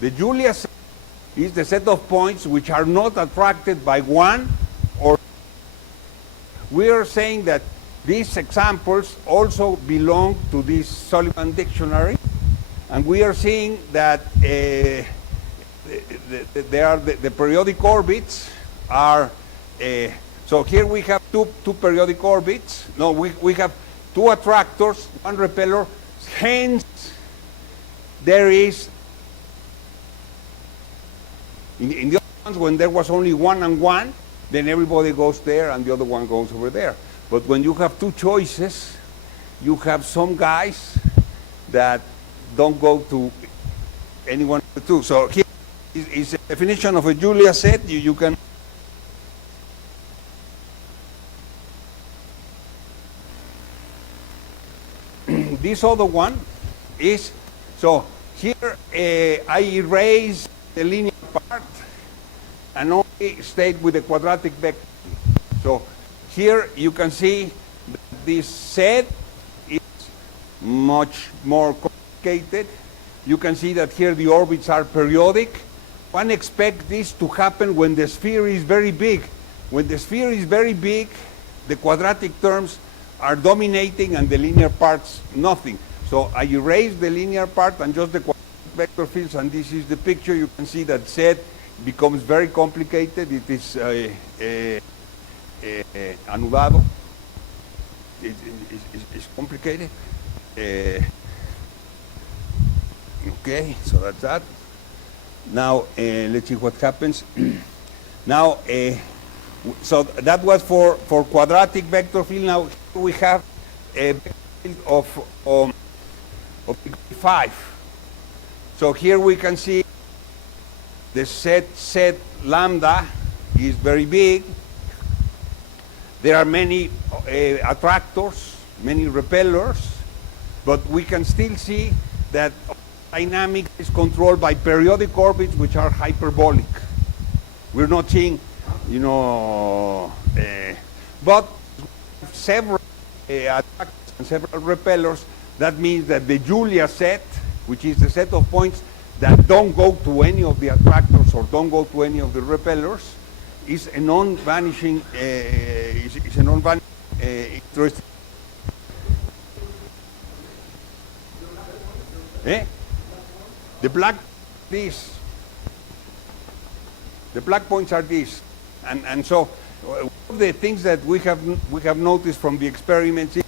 The Julia set is the set of points which are not attracted by one or. We are saying that these examples also belong to this Sullivan dictionary, and we are seeing that the periodic orbits are. So here we have two periodic orbits. No, we have two attractors, one repeller. Hence, there is in the other ones when there was only one and one, then everybody goes there and the other one goes over there. But when you have two choices, you have some guys that don't go to any one of the two. So here is a definition of a Julia set. You can this other one is, so here I erase the linear part and only stayed with the quadratic vector. So here you can see that this set is much more complicated. You can see that here the orbits are periodic. One expects this to happen when the sphere is very big. When the sphere is very big, the quadratic terms are dominating and the linear parts nothing. So I erase the linear part and just the quadratic vector fields, and this is the picture. You can see that Z becomes very complicated. It is anudado. It's complicated. Okay, so that's that. Now let's see what happens. Now, so that was for quadratic vector field. Now here we have a vector field of degree 5. So here we can see the set lambda is very big. There are many attractors, many repellers, but we can still see that dynamics is controlled by periodic orbits which are hyperbolic. We're not seeing, you know, but several attractors and several repellers. That means that the Julia set, which is the set of points that don't go to any of the attractors or don't go to any of the repellers, is a non-vanishing, interest. The black points are these, and so one of the things that we have noticed from the experiments is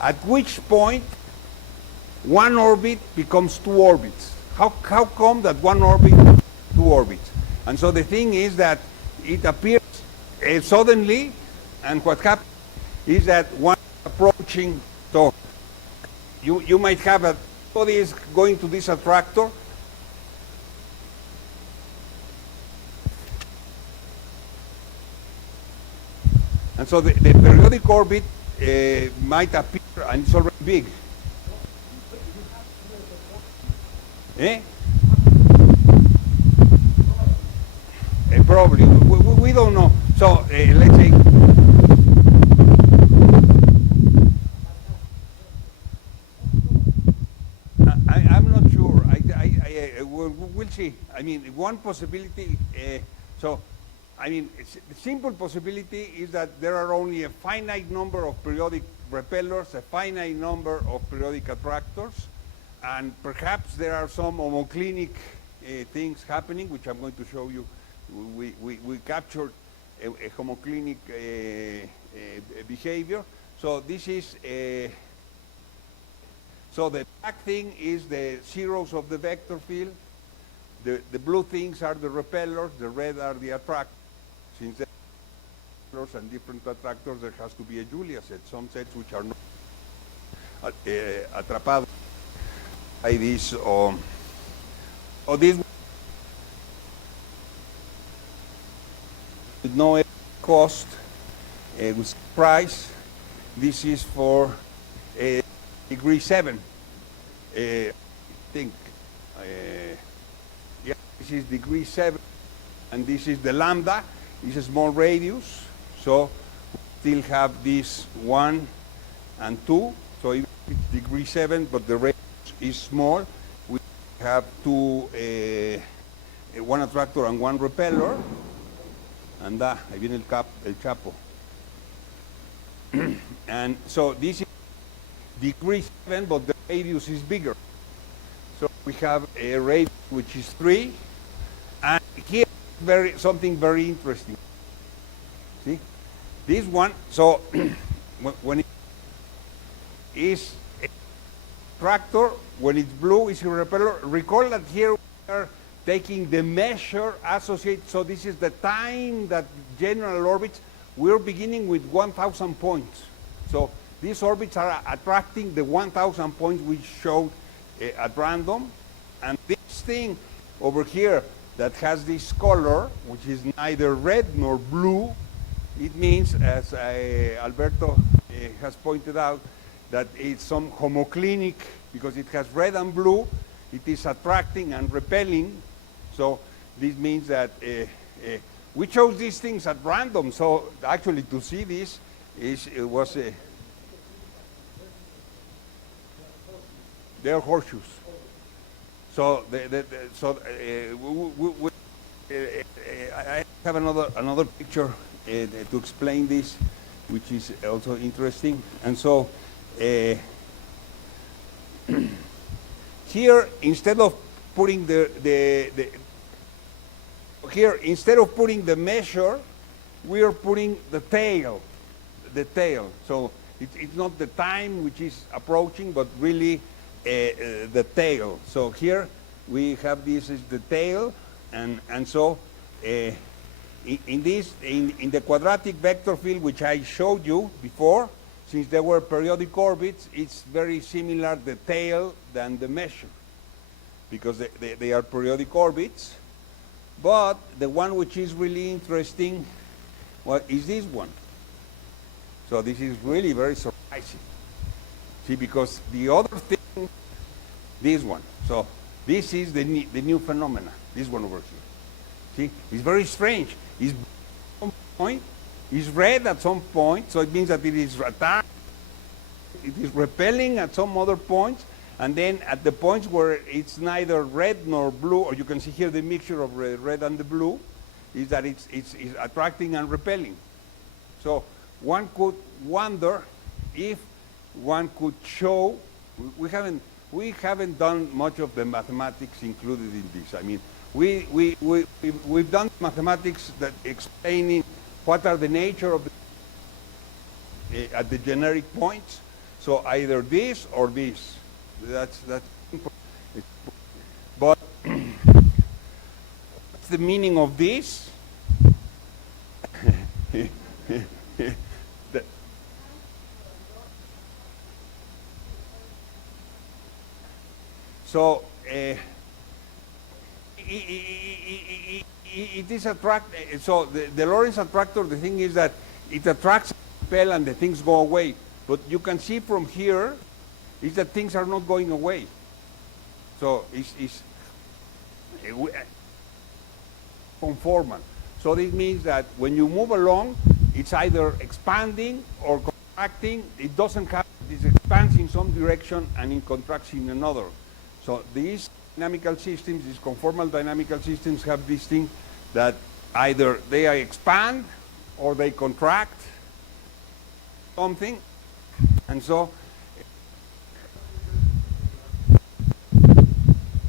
at which point one orbit becomes two orbits. How come that one orbit becomes two orbits? And so the thing is that it appears suddenly, and what happens is that one approaching, so you might have a body is going to this attractor. And so the periodic orbit might appear, and it's already big. Probably. We don't know. So let's say. I'm not sure. We'll see. I mean, one possibility. So, I mean, the simple possibility is that there are only a finite number of periodic repellers, a finite number of periodic attractors, and perhaps there are some homoclinic things happening, which I'm going to show you. We captured a homoclinic behavior. So this is so the black thing is the zeros of the vector field. The blue things are the repellers. The red are the attractors. Since there are repellers and different attractors, there has to be a Julia set. Some sets which are not atrapados by this or this. With no cost, with price. This is for degree 7. I think, yeah, this is degree 7, and this is the lambda. This is a small radius, so we still have this 1 and 2. So even if it's degree 7, but the radius is small, we have one attractor and one repeller. Anda, ahí viene el Chapo. And so this is degree 7, but the radius is bigger. So we have a radius which is 3, and here something very interesting. See, this one. So when it is a tractor, when it's blue, it's a repeller. Recall that here we are taking the measure associated, so this is the time that general orbits, we're beginning with 1,000 points. So these orbits are attracting the 1,000 points we showed at random. And this thing over here that has this color, which is neither red nor blue, it means, as Alberto has pointed out, that it's some homoclinic, because it has red and blue, it is attracting and repelling. So this means that we chose these things at random. So actually to see this was they're horseshoes. So I have another picture to explain this, which is also interesting. And so here, instead of putting instead of putting the measure, we are putting the tail. So it's not the time which is approaching, but really the tail. So here we have this is the tail, and so in the quadratic vector field which I showed you before, since there were periodic orbits, it's very similar the tail than the measure, because they are periodic orbits. But the one which is really interesting, well, is this one. So this is really very surprising. See, because the other thing, this one. So this is the new phenomena, this one over here. See, it's very strange. It's blue at some point, it's red at some point, so it means that it is repelling at some other points, and then at the points where it's neither red nor blue, or you can see here the mixture of red and the blue, is that it's attracting and repelling. So one could wonder if one could show, we haven't done much of the mathematics included in this. I mean, we've done mathematics that explaining what are the nature of the, at the generic points. So either this or this. That's important. But what's the meaning of this? So it is so the Lorentz attractor, the thing is that it attracts repel and the things go away. But you can see from here is that things are not going away. So it's conformal. So this means that when you move along, it's either expanding or contracting. It doesn't have, it expands in some direction and it contracts in another. So these dynamical systems, these conformal dynamical systems have this thing that either they expand or they contract something. And so,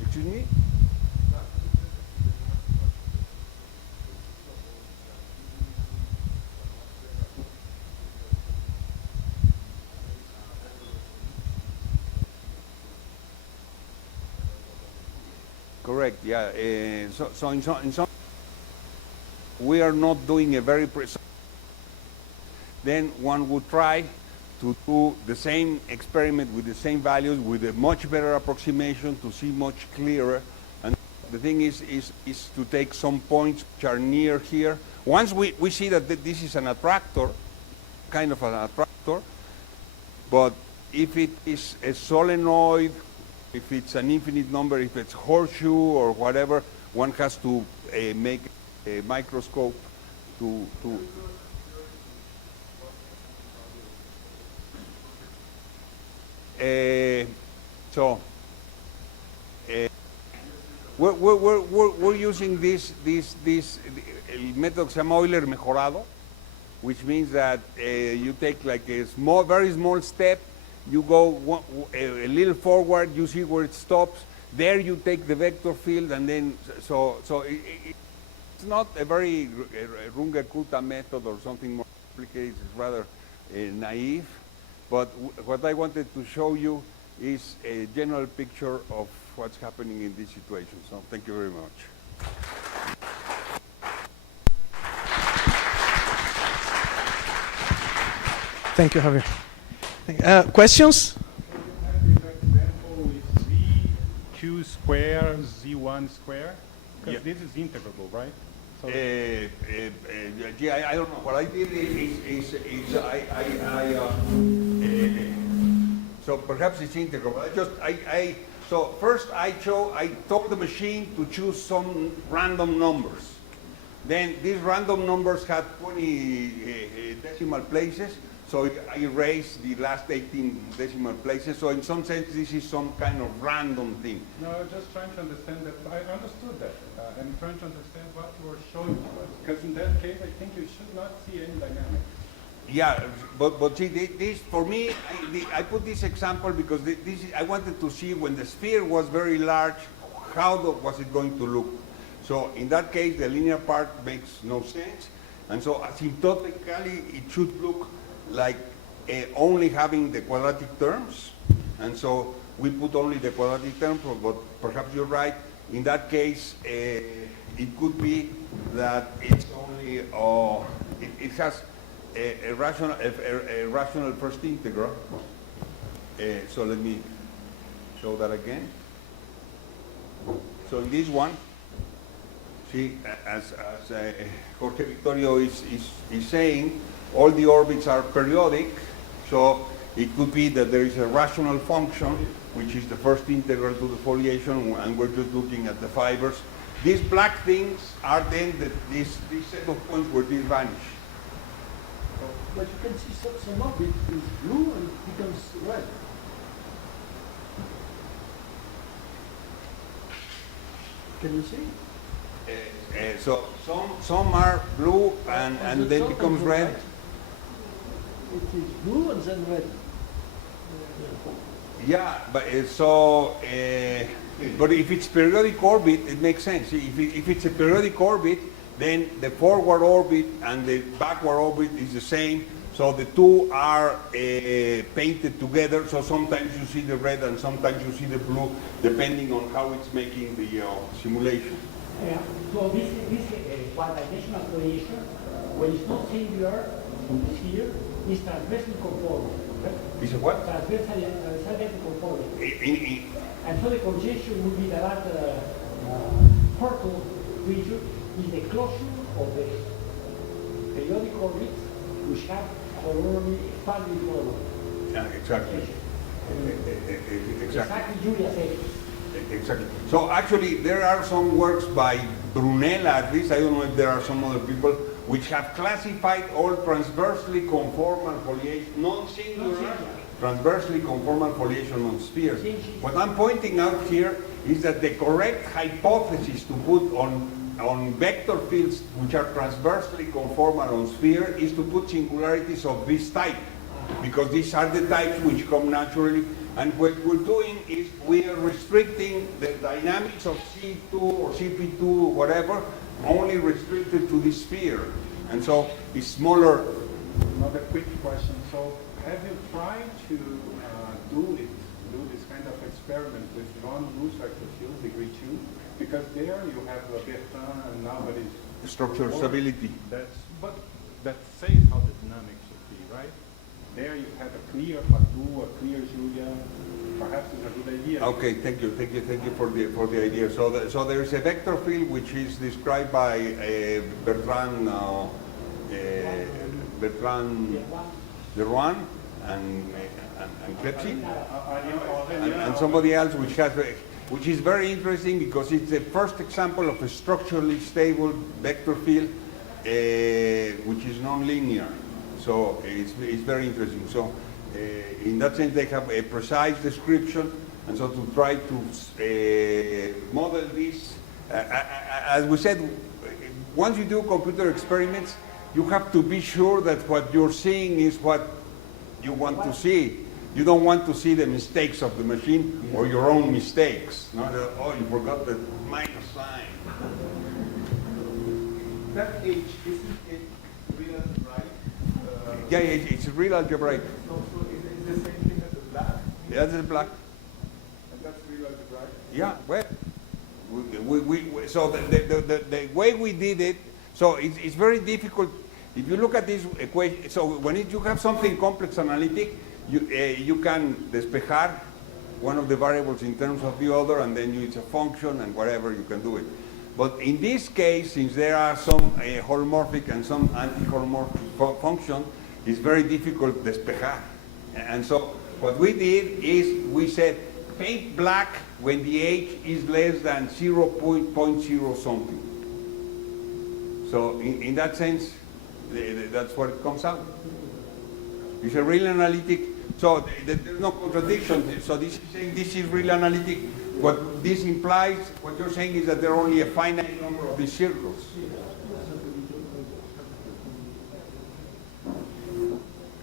excuse me? Correct, yeah. So in some, we are not doing a very precise. Then one would try to do the same experiment with the same values with a much better approximation to see much clearer. And the thing is to take some points which are near here. Once we see that this is an attractor, kind of an attractor, but if it is a solenoid, if it's an infinite number, if it's horseshoe or whatever, one has to make a microscope to we're using this method que se llama Euler mejorado, which means that you take like a very small step, you go a little forward, you see where it stops, there you take the vector field, and then so it's not a very Runge-Kutta method or something more complicated, it's rather naive. But what I wanted to show you is a general picture of what's happening in this situation. So thank you very much. Thank you, Javier. Questions? Example with Z2 square, Z1 square, because this is integrable, right? So Yeah, I don't know. What I did is So perhaps it's integral. So first I told the machine to choose some random numbers. Then these random numbers had 20 decimal places, so I erased the last 18 decimal places. So in some sense, this is some kind of random thing. No, I'm just trying to understand that. I understood that. I'm trying to understand what you were showing to us. Because in that case, I think you should not see any dynamics. Yeah, but see, this for me, I put this example because I wanted to see when the sphere was very large, how was it going to look. So in that case, the linear part makes no sense. And so asymptotically, it should look like only having the quadratic terms. And so we put only the quadratic terms, but perhaps you're right. In that case, it could be that it's only, it has a rational first integral. So let me show that again. So in this one, see, as Jorge Victorio is saying, all the orbits are periodic, so it could be that there is a rational function, which is the first integral to the foliation, and we're just looking at the fibers. These black things are then this set of points where these vanish. But you can see some of it is blue and it becomes red. Can you see? So some are blue and then becomes red. It is blue and then red. Yeah, but but if it's periodic orbit, it makes sense. If it's a periodic orbit, then the forward orbit and the backward orbit is the same. So the two are painted together. So sometimes you see the red and sometimes you see the blue, depending on how it's making the simulation. Yeah. So this quadridimensional foliation, when it's not singular in the sphere, is transversely conformal. Okay? Is it what? Transversally conformal. And so the conjecture would be that purple region is the closure of the periodic orbits which have corollary expanding forward. Yeah, exactly. Exactly, Julia said. Exactly. So actually, there are some works by Brunella, at least, I don't know if there are some other people, which have classified all transversely conformal foliation, non-singular, transversely conformal foliation on spheres. What I'm pointing out here is that the correct hypothesis to put on vector fields which are transversely conformal on sphere is to put singularities of this type, because these are the types which come naturally. And what we're doing is we are restricting the dynamics of C2 or CP2 or whatever, only restricted to the sphere. And so it's smaller. Another quick question. So have you tried to do this kind of experiment with non-loose vector field, degree 2? Because there you have a Bertin and nobody's Structural stability. But that says how the dynamics should be, right? There you have a clear Fatou, a clear Julia. Perhaps it's a good idea. Okay, thank you for the idea. So there is a vector field which is described by Bertrand Leroy and Klepsy and somebody else which is very interesting because it's the first example of a structurally stable vector field which is nonlinear. So it's very interesting. So in that sense, they have a precise description, and so to try to model this, as we said, once you do computer experiments, you have to be sure that what you're seeing is what you want to see. You don't want to see the mistakes of the machine or your own mistakes. Not that, oh, you forgot the minus sign. That H, isn't it real, right? Yeah, it's real algebraic. So is the same thing as the black? Yeah, that's black. And that's real algebraic? Yeah, well, so the way we did it, so it's very difficult. If you look at this equation, so when you have something complex analytic, you can despejar one of the variables in terms of the other, and then it's a function and whatever, you can do it. But in this case, since there are some holomorphic and some anti-holomorphic function, it's very difficult to despejar. And so What we did is we said paint black when the H is less than 0.0 something. So in that sense, that's what it comes out. It's a real analytic, so there's no contradiction. So this is saying this is real analytic. What this implies, what you're saying is that there are only a finite number of these circles.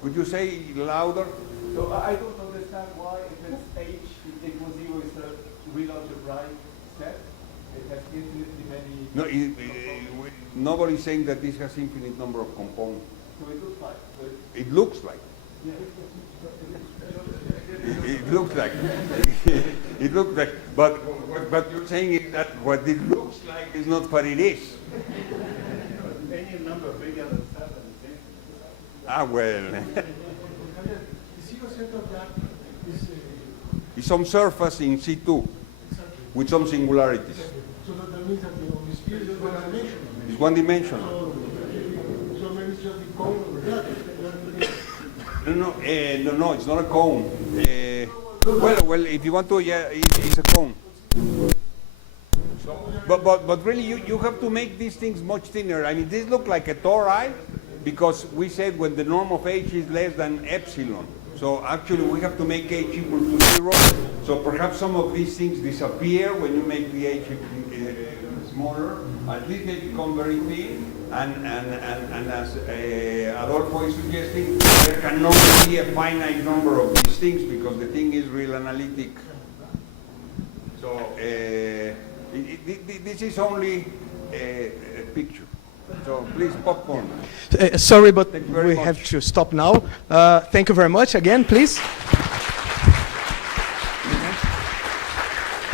Could you say louder? So I don't understand why if it's H equals 0 is a real algebraic set. It has infinitely many... No, nobody's saying that this has infinite number of components. So it looks like... It looks like. Yeah. It looks like. It looks like. But what you're saying is that what it looks like is not what it is. Any number bigger than 7 is infinite. Ah, well. The zero center of that is It's some surface in C2 with some singularities. so that means that on the sphere is one dimensional. It's one dimensional. So maybe it's just the cone over that. No, it's not a cone. Well, if you want to, yeah, it's a cone. So, but really, you have to make these things much thinner. I mean, this look like a tori because we said when the norm of H is less than epsilon. So actually, we have to make H equal to 0. So perhaps some of these things disappear when you make the H smaller. At least they become very thin. And as Adolfo is suggesting, there can only be a finite number of these things because the thing is real analytic. So this is only a picture. So please, popcorn. Sorry, but Thank you very we much. have to stop now. Thank you very much again, please.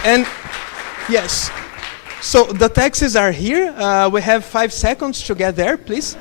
And yes, so the taxis are here. We have 5 seconds to get there, please.